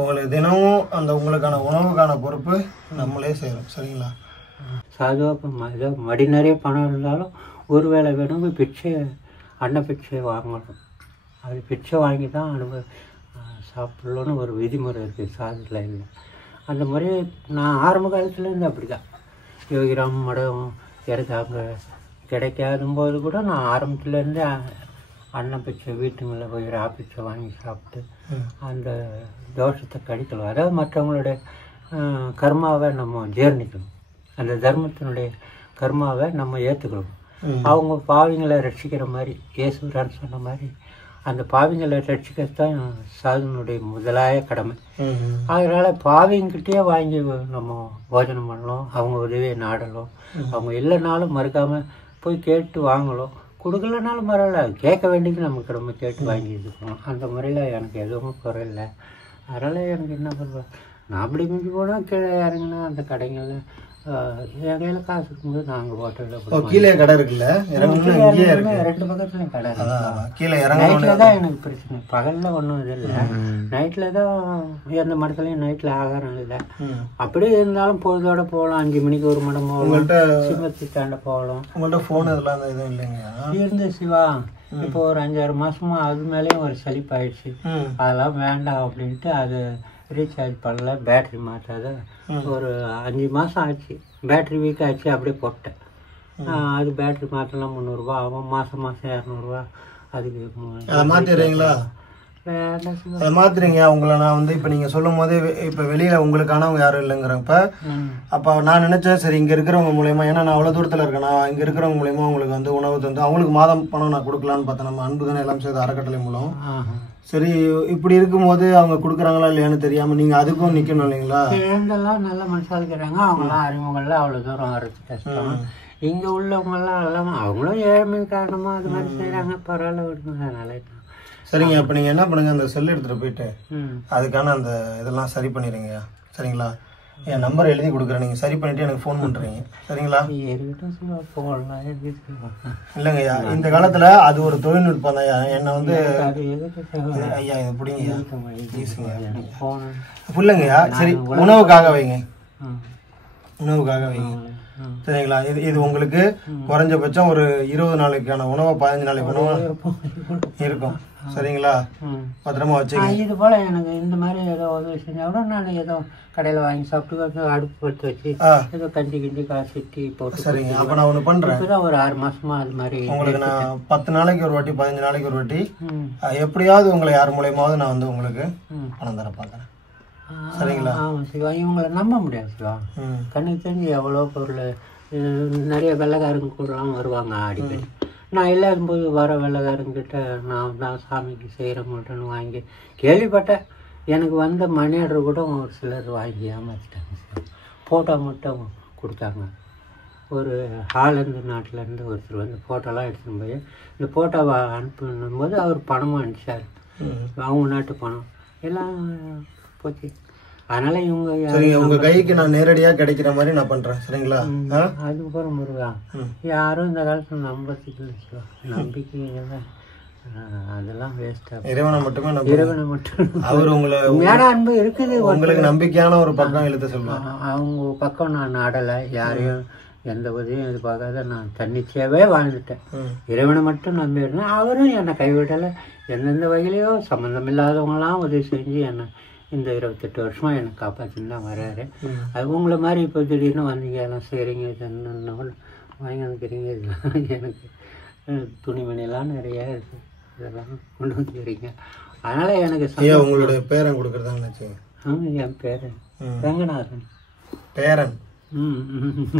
உங்களுக்கு தினமும் அந்த உங்களுக்கான உணவுக்கான பொறுப்பு நம்மளே செய்யறோம் சரிங்களா? சாதுவாக ஏதோ மடி நிறைய பணம் இருந்தாலும் ஒரு வேளை வேணும் பிச்சை, அன்ன பிச்சை வாங்கணும். அது பிச்சை வாங்கி தான் சாப்பிடணும்னு ஒரு விதிமுறை இருக்குது சாதுல இல்லை. அந்த முறையை நான் ஆரம்ப காலத்துலேருந்து அப்படி தான். யோகிராம் மடம் எனக்கு அங்கே கிடைக்காதும் போது கூட நான் ஆரம்பத்துலேருந்து அன்ன பிச்சை வீட்டுங்களில் போய் பிச்சை வாங்கி சாப்பிட்டு அந்த தோஷத்தை கழிக்கலாம். அதாவது மற்றவங்களுடைய கர்மாவை நம்ம ஜீர்ணிக்கணும், அந்த தர்மத்தினுடைய கர்மாவை நம்ம ஏற்றுக்கணும். அவங்க பாவிங்களை ரட்சிக்கிற மாதிரி இயேசுரான்னு சொன்ன மாதிரி அந்த பாவிங்களை ரட்சிக்கத்தான் சாதுனுடைய முதலாய கடமை. அதனால் பாவிங்கிட்டே வாங்கி நம்ம போஜனம் பண்ணலாம், அவங்க உதவியை நாடலாம். அவங்க இல்லைனாலும் மறுக்காமல் போய் கேட்டு வாங்கலாம், கொடுக்கலனாலும் பரவாயில்ல, கேட்க வேண்டியது நம்ம கடமை, கேட்டு வாங்கி இருக்கணும். அந்த முறையில் எனக்கு எதுவும் குறையில்லை. அதனால் எனக்கு என்ன பண்ணுவேன், நான் அப்படி மிஞ்சி போனால் கீழே இறங்கினா அந்த கடைங்களில் என் கையில் காசு இருக்கும்போது நாங்கள் ஹோட்டலில் கீழே கடை இருக்குல்ல, 2 பக்கத்துலையும் கடை கீழே நைட்டில் தான் எனக்கு பிரச்சனை. பகலில் ஒன்றும் இது இல்லை, நைட்டில் தான் எந்த மடத்துலையும் நைட்டில் ஆகாரம் இல்லை. அப்படியே இருந்தாலும் பொழுதோட போகலாம், 5 மணிக்கு ஒரு மடம் போகலாம், சிவத்தி தாண்ட போகலாம். உங்கள்கிட்ட ஃபோன் இதெல்லாம் எதுவும் இல்லைங்க? இருந்து சிவா இப்போ ஒரு 5-6 மாசமா அது மேலேயும் ஒரு சலிப்பாயிடுச்சு. அதெல்லாம் வேண்டாம் அப்படின்ட்டு அது ரீசார்ஜ் பண்ணல, பேட்ரி மாற்றாத ஒரு 5 மாதம் ஆச்சு. பேட்ரி வீக் ஆச்சு, அப்படியே போட்டேன். அது பேட்ரி மாற்றலாம் 300 ரூபா ஆகும், மாதம் 200 ரூபா. அதுக்கு அதை மாற்றிடுறீங்களா? அதை மாத்துறீங்க. உங்களை நான் வந்து இப்போ நீங்கள் சொல்லும் போதே இப்போ வெளியில் உங்களுக்கானவங்க யாரும் இல்லைங்கிறப்ப அப்போ நான் நினச்சேன் சரி இங்கே இருக்கிறவங்க மூலயமா, ஏன்னா நான் அவ்வளோ தூரத்தில் இருக்கேன், நான் இங்கே இருக்கிறவங்க மூலயமா அவங்களுக்கு வந்து உணவு தந்து அவங்களுக்கு மாதம் பணம் நான் கொடுக்கலான்னு பார்த்தேன். நம்ம அன்பு தானே எல்லாம் செய்த அறக்கட்டளை மூலம். சரி இப்படி இருக்கும்போது அவங்க கொடுக்குறாங்களா இல்லையான்னு தெரியாமல் நீங்கள் அதுக்கும் நிற்கணும் இல்லைங்களா? சேர்ந்தெல்லாம் நல்ல மனசாக இருக்கிறாங்க, அவங்களாம் அறிமுகங்கள்லாம் அவ்வளோ தூரம் வர்றது கஷ்டம். இங்கே உள்ளவங்கெல்லாம் எல்லாம் அவங்களும் ஏழ்மை காரணமாக அது மாதிரி செய்கிறாங்க, பரவாயில்ல விடுங்க. அதனால சரிங்க. அப்போ நீங்கள் என்ன பண்ணுங்க, அந்த செல் எடுத்துகிட்டு போயிட்டு அதுக்கான அந்த இதெல்லாம் சரி பண்ணிடுங்க சரிங்களா? என் நம்பர் எழுதி கொடுக்குறேன், நீங்கள் சரி பண்ணிவிட்டு எனக்கு ஃபோன் பண்ணுறீங்க சரிங்களா? இல்லைங்கய்யா, இந்த காலத்தில் அது ஒரு தொழில்நுட்பம் தான். என்னை வந்து ஐயா இதை பிடிங்கய்யா இல்லைங்கய்யா. சரி உணவுக்காக வைங்க, உணவுக்காக வைங்க சரிங்களா? இது உங்களுக்கு குறைஞ்சபட்சம் ஒரு 20 நாளைக்கான உணவு, 15 நாளைக்கு உணவு இருக்கும் சரிங்களா? பத்திரமா வச்சுங்க. இது போல எனக்கு இந்த மாதிரி ஏதோ உதவி செஞ்சா கூட நான் ஏதோ கடையில் வாங்கி சாப்பிட்டு அடுப்பு எடுத்து வச்சு ஏதோ கஞ்சி கிஞ்சி காசிட்டி போட்டு. சரிங்க. அப்போ நான் ஒன்று பண்ணுறேன், ஒரு 6 மாசமா அது மாதிரி உங்களுக்கு நான் 10 நாளைக்கு ஒரு வாட்டி, 15 நாளைக்கு ஒரு வாட்டி எப்படியாவது உங்களை யார் மூலயமாவது நான் வந்து உங்களுக்கு பணம் தர பார்க்குறேன் சரிங்களா? ஆமாம் சிவா, இவங்களை நம்ப முடியாது சிவா. கண்ணுக்கு தெரிஞ்சு எவ்வளோ பொருள், நிறைய வெள்ளைக்காரங்க கூடலாம் வருவாங்க அடிக்கடி. நான் இல்லாதபோது வர வெள்ளைக்காரங்கிட்ட நான் தான் சாமிக்கு செய்கிற மாட்டேன்னு வாங்கி கேள்விப்பட்டேன். எனக்கு வந்த மணி ஆர்டர் கூட ஒரு சிலர் வாங்கி ஏமாற்றிட்டாங்க சார். ஃபோட்டோ மட்டும் கொடுத்தாங்க. ஒரு ஹாலந்து நாட்டிலேருந்து ஒருத்தர் வந்து ஃபோட்டோலாம் எடுத்துன்னு போய் இந்த ஃபோட்டோவை அனுப்பும் போது அவர் பணமும் அனுப்பிச்சார், அவங்க நாட்டு பணம் எல்லாம் போச்சு. அதனால இவங்க சரிங்க, உங்க கைக்கு நான் நேரடியா கிடைக்கிற மாதிரி நான் பண்றேன் சரிங்களா? அதுக்கப்புறம் முருகா யாரும் இந்த காலத்துல நம்புறதுக்கு நம்பிக்கை அதெல்லாம் வேஸ்டா. இறைவனை மட்டுமே இறைவனை மட்டும் அவர் உங்களை உண்மையான அன்பு இருக்குது. உங்களுக்கு நம்பிக்கையான ஒரு பக்கம் இழுத்து சொல்லுவாங்க. அவங்க பக்கம் நான் நாடலை, யாரையும் எந்த உதவியும் எதிர்பார்க்காத நான் தன்னிச்சையாவே வாழ்ந்துட்டேன். இறைவனை மட்டும் நம்பிடுறேன். அவரும் என்னை கைவிடலை. எந்தெந்த வகையிலையோ சம்மந்தம் இல்லாதவங்களாம் உதவி செஞ்சு என்னை இந்த 28 வருஷமா எனக்கு காப்பாற்றின்னு தான் வர்றாரு. அது உங்களை மாதிரி இப்போ திடீர்னு வந்தீங்க எல்லாம் செய்கிறீங்க, இது வாங்கி வந்துக்கிறீங்க. இதெல்லாம் எனக்கு துணிமணியெல்லாம் நிறைய இருக்குது, இதெல்லாம் கொண்டு வந்துக்கிறீங்க. அதனால எனக்கு உங்களுடைய பேரன் கொடுக்குறதா நினைச்சீங்க? என் பேரன் ரங்கநாதன். பேரன்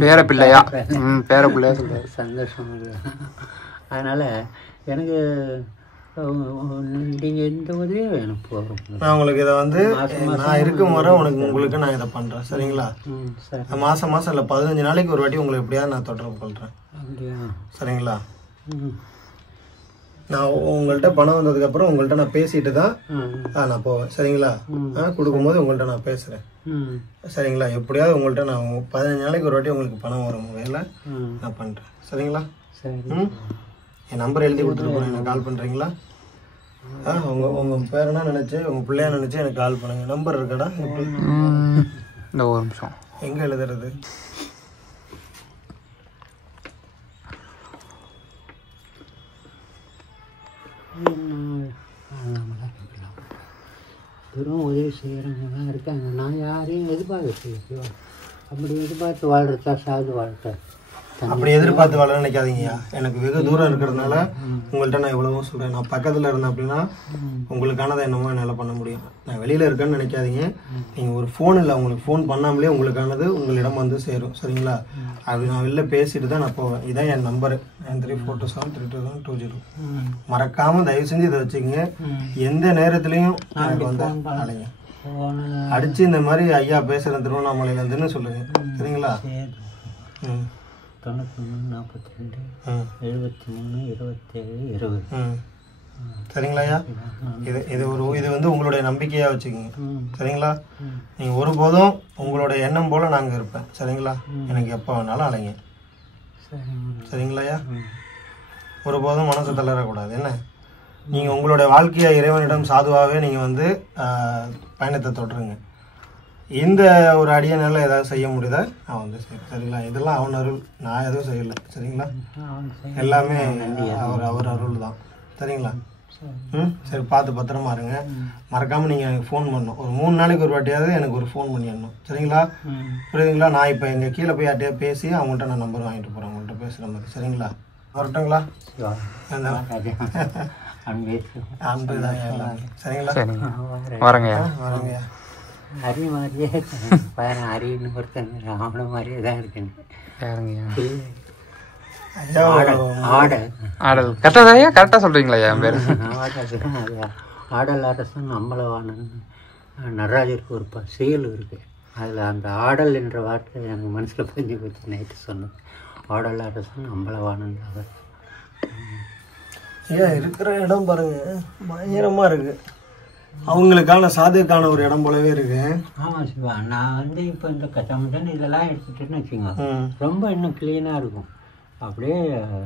பேர பிள்ளையா பேர பிள்ளையா சொல்றாரு. சந்தோஷம். அதனால் எனக்கு நீங்கள் எந்த உதவியும் எனக்கு போகிறோம். நான் உங்களுக்கு இதை வந்து நான் இருக்கும் வரை உங்களுக்கு நான் இதை பண்ணுறேன். சரிங்களா? சரி. மாதம் இல்லை 15 நாளைக்கு ஒரு வாட்டி உங்களுக்கு எப்படியாவது நான் தொடர்பு கொள்கிறேன். அப்படியா? சரிங்களா? நான் உங்கள்கிட்ட பணம் வந்ததுக்கப்புறம் உங்கள்கிட்ட நான் பேசிட்டு தான் நான் போவேன். சரிங்களா? கொடுக்கும்போது உங்கள்கிட்ட நான் பேசுகிறேன். சரிங்களா? எப்படியாவது உங்கள்கிட்ட நான் 15 நாளைக்கு ஒரு வாட்டி உங்களுக்கு பணம் வரும் வேலை நான் பண்ணுறேன். சரிங்களா? சரி. என் நம்பர் எழுதி கொடுத்துட்டு போகிறேன். எனக்கு கால் பண்ணுறீங்களா? உங்கள் பேரனா நினச்சி உங்கள் பிள்ளையா நினச்சி எனக்கு கால் பண்ணுங்க. நம்பர் இருக்காடா? இந்த ஒரு நிமிஷம். எங்கே எழுதுறது? வெறும் உதவி செய்கிறவங்க தான் இருக்காங்க. நான் யாரையும் எதிர்பார்க்க அப்படி எதிர்பார்த்து வாழ்றதா சாது வாழ்க்கை. அப்படி எதிர்பார்த்து வாழ நினைக்காதீங்கய்யா. எனக்கு வெகு தூரம் இருக்கிறதுனால உங்கள்கிட்ட நான் எவ்வளவோ சொல்கிறேன். நான் பக்கத்தில் இருந்தேன் அப்படின்னா உங்களுக்கானதை என்னமோ என்னால் பண்ண முடியும். நான் வெளியில் இருக்கேன்னு நினைக்காதீங்க. நீங்கள் ஒரு ஃபோன் இல்லை, உங்களுக்கு ஃபோன் பண்ணாமலே உங்களுக்கானது உங்களிடம் வந்து சேரும். சரிங்களா? அது நான் வெளில பேசிட்டு தான் நான் போவேன். இதான் என் நம்பரு 93473220. மறக்காமல் தயவு செஞ்சு இதை வச்சுக்கோங்க. எந்த நேரத்துலையும் எனக்கு வந்து அலைங்க அடித்து இந்த மாதிரி ஐயா பேசுகிறேன் திருவண்ணாமலையிலேருந்துன்னு சொல்லுங்கள். சரிங்களா? 91 42 73 27 20. சரிங்களாயா? இது வந்து உங்களுடைய நம்பிக்கையாக வச்சுக்கோங்க. சரிங்களா? நீங்கள் ஒருபோதும் உங்களுடைய எண்ணம் போல் நாங்கள் இருப்பேன். சரிங்களா? எனக்கு எப்போ வேணாலும் அலைங்க. சரிங்களாயா? ஒருபோதும் மனசை தளரக்கூடாது. என்ன நீங்கள் உங்களுடைய வாழ்க்கையை இறைவனிடம் சாதுவாகவே நீங்கள் வந்து பயணத்தை தொடருங்க. இந்த ஒரு அடியனால ஏதாவது செய்ய முடியுதா? நான் வந்து செய்யறேன். சரிங்களா? இதெல்லாம் அவன் அருள், நான் எதுவும் செய்யலை. சரிங்களா? எல்லாமே அவர் அருள் தான். சரிங்களா? சரி, பார்த்து பத்திரமா இருங்க. மறக்காமல் நீங்கள் எனக்கு ஃபோன் பண்ணணும். ஒரு 3 நாளைக்கு ஒரு வாட்டியாவது எனக்கு ஒரு ஃபோன் பண்ணிடணும். சரிங்களா? புரியுதுங்களா? நான் இப்போ எங்கள் கீழே போய் யார்ட்டையா பேசி அவங்கள்ட்ட நான் நம்பர் வாங்கிட்டு போகிறேன். அவங்கள்ட்ட பேசுகிற மாதிரி. சரிங்களா? வரட்டுங்களா? அன்பு தான் எல்லாமே. சரிங்களா? வரங்கய்யா. வரங்கய்யா. அரி மாதிரியே பாரு, அரின்னு ஒருத்தன் அவனை மாதிரியே தான் இருக்கேன். ஆடல் கரெக்டாக சொல்கிறீங்களா? என் பேர் ஆடல் அரசன் அம்பலவாணன். நடராஜருக்கு ஒரு செயல் இருக்குது. அதில் அந்த ஆடல் என்ற வார்த்தை எனக்கு மனசில் பதிஞ்சு போச்சு. நைட்டு சொன்னேன். ஆடல் அரசன் அம்பலவாணன் அவர். ஐயா, இருக்கிற இடம் பாருங்க, பயங்கரமாக இருக்குது. அவங்களுக்கான சாதுக்கான ஒரு இடம் போலவே இருக்கு. ஆமாம் சிவா, நான் வந்து இப்போ இந்த கச்சமட்டன் இதெல்லாம் எடுத்துட்டேன்னு வச்சுக்கோங்க, ரொம்ப இன்னும் க்ளீனாக இருக்கும். அப்படியே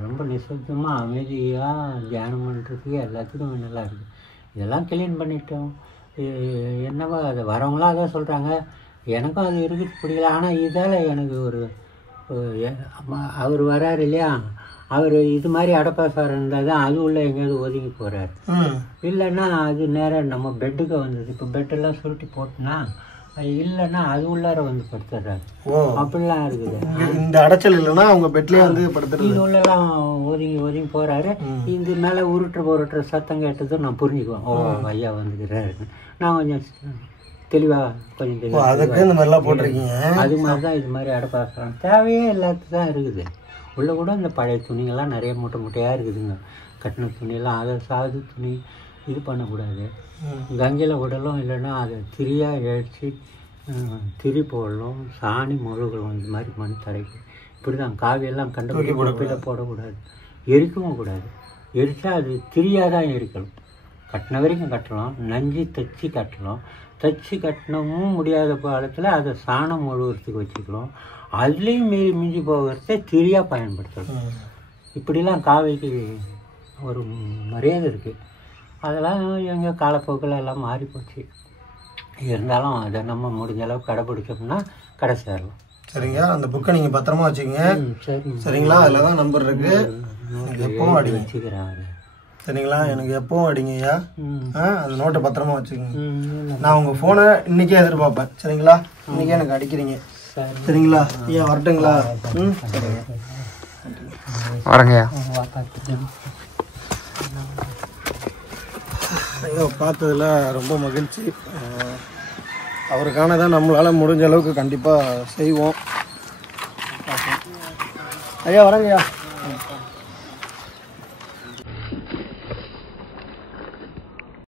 ரொம்ப நிசப்தமாக அமைதியாக தியானம் பண்ணுறதுக்கு எல்லாத்துக்கும் நல்லா இருக்குது. இதெல்லாம் க்ளீன் பண்ணிட்டோம். என்னவோ அது வரவங்களாம் அதான் சொல்கிறாங்க. எனக்கும் அது இருக்குது பிடிக்கல. ஆனால் இதால் எனக்கு ஒரு அவர் வராரு இல்லையா, அவர் இது மாதிரி அடப்பாசார் இருந்தால் தான் அது உள்ள எங்கேயாவது ஒதுங்கி போகிறார். இல்லைன்னா அது நேராக நம்ம பெட்டுக்கு வந்தது. இப்போ பெட்டெல்லாம் சுருட்டி போட்டுனா இல்லைன்னா அது உள்ளார வந்து படுத்துடுறாரு. அப்படிலாம் இருக்குது. இந்த அடைச்சல் இல்லைன்னா அவங்க பெட்லேயே வந்து படுத்துறது. இது உள்ளெல்லாம் ஒதுங்கி போகிறாரு. இது மேலே உருட்டுற சத்தம் கேட்டதும் நான் புரிஞ்சுக்குவேன். ஓ, ஐயா வந்துக்கிறாரு. நான் கொஞ்சம் தெளிவாக கொஞ்சம் தெளிவாக போட்டிருக்கீங்க. அது மாதிரி தான் இது மாதிரி அடப்பாசாரம் தேவையே எல்லாத்துக்கும் தான் இருக்குது. உள்ளே கூட இந்த பழைய துணிகள்லாம் நிறைய மூட்டையாக இருக்குதுங்க. கட்டின துணியெல்லாம் அதை சாது துணி இது பண்ணக்கூடாது. கங்கையில் விடலும், இல்லைன்னா அதை திரியாக இழைச்சி திரி போடலும், சாணி முழுகலும். இது மாதிரி மண் தரைக்கு இப்படி தான் காவியெல்லாம் கண்டுபிடி குப்பையில் போடக்கூடாது, எரிக்கவும் கூடாது. எரித்தா அது திரியாக தான் எரிக்கணும். கட்டின வரைக்கும் கட்டலாம், நஞ்சு தச்சு கட்டலாம். தச்சு கட்டினமும் முடியாத காலத்தில் அதை சாணம் முழுகிறதுக்கு வச்சுக்கலாம். அதுலேயும் மீறி மிஞ்சி போகிறத திரியாக பயன்படுத்தணும். இப்படிலாம் காவிக்கு ஒரு மரியாதை இருக்குது. அதெல்லாம் எங்கள் காலப்போக்கில் எல்லாம் மாறி போச்சு. இருந்தாலும் அதை நம்ம முடிஞ்ச அளவுக்கு கடைப்பிடிச்சோம்னா கடை சேரலாம். சரிங்க, அந்த புக்கை நீங்கள் பத்திரமா வச்சுக்கோங்க. சரிங்களா? அதில் தான் நம்பர் இருக்குது. எனக்கு எப்பவும் அடிங்க. வச்சுக்கிறேன். சரிங்களா? எனக்கு எப்பவும் அடிங்கய்யா. அந்த நோட்டை பத்திரமா வச்சுக்கோங்க. நான் உங்கள் ஃபோனை இன்றைக்கே எதிர்பார்ப்பேன். சரிங்களா? இன்றைக்கே எனக்கு அடிக்கிறீங்க. சரிங்களா? ஐயா வரட்டுங்களா? சரிங்க, வரங்கய்யா. ஐயோ, பார்த்ததில் ரொம்ப மகிழ்ச்சி. அவருக்கானதான் நம்மளால் முடிஞ்ச அளவுக்கு கண்டிப்பாக செய்வோம். ஐயா வரேங்கய்யா.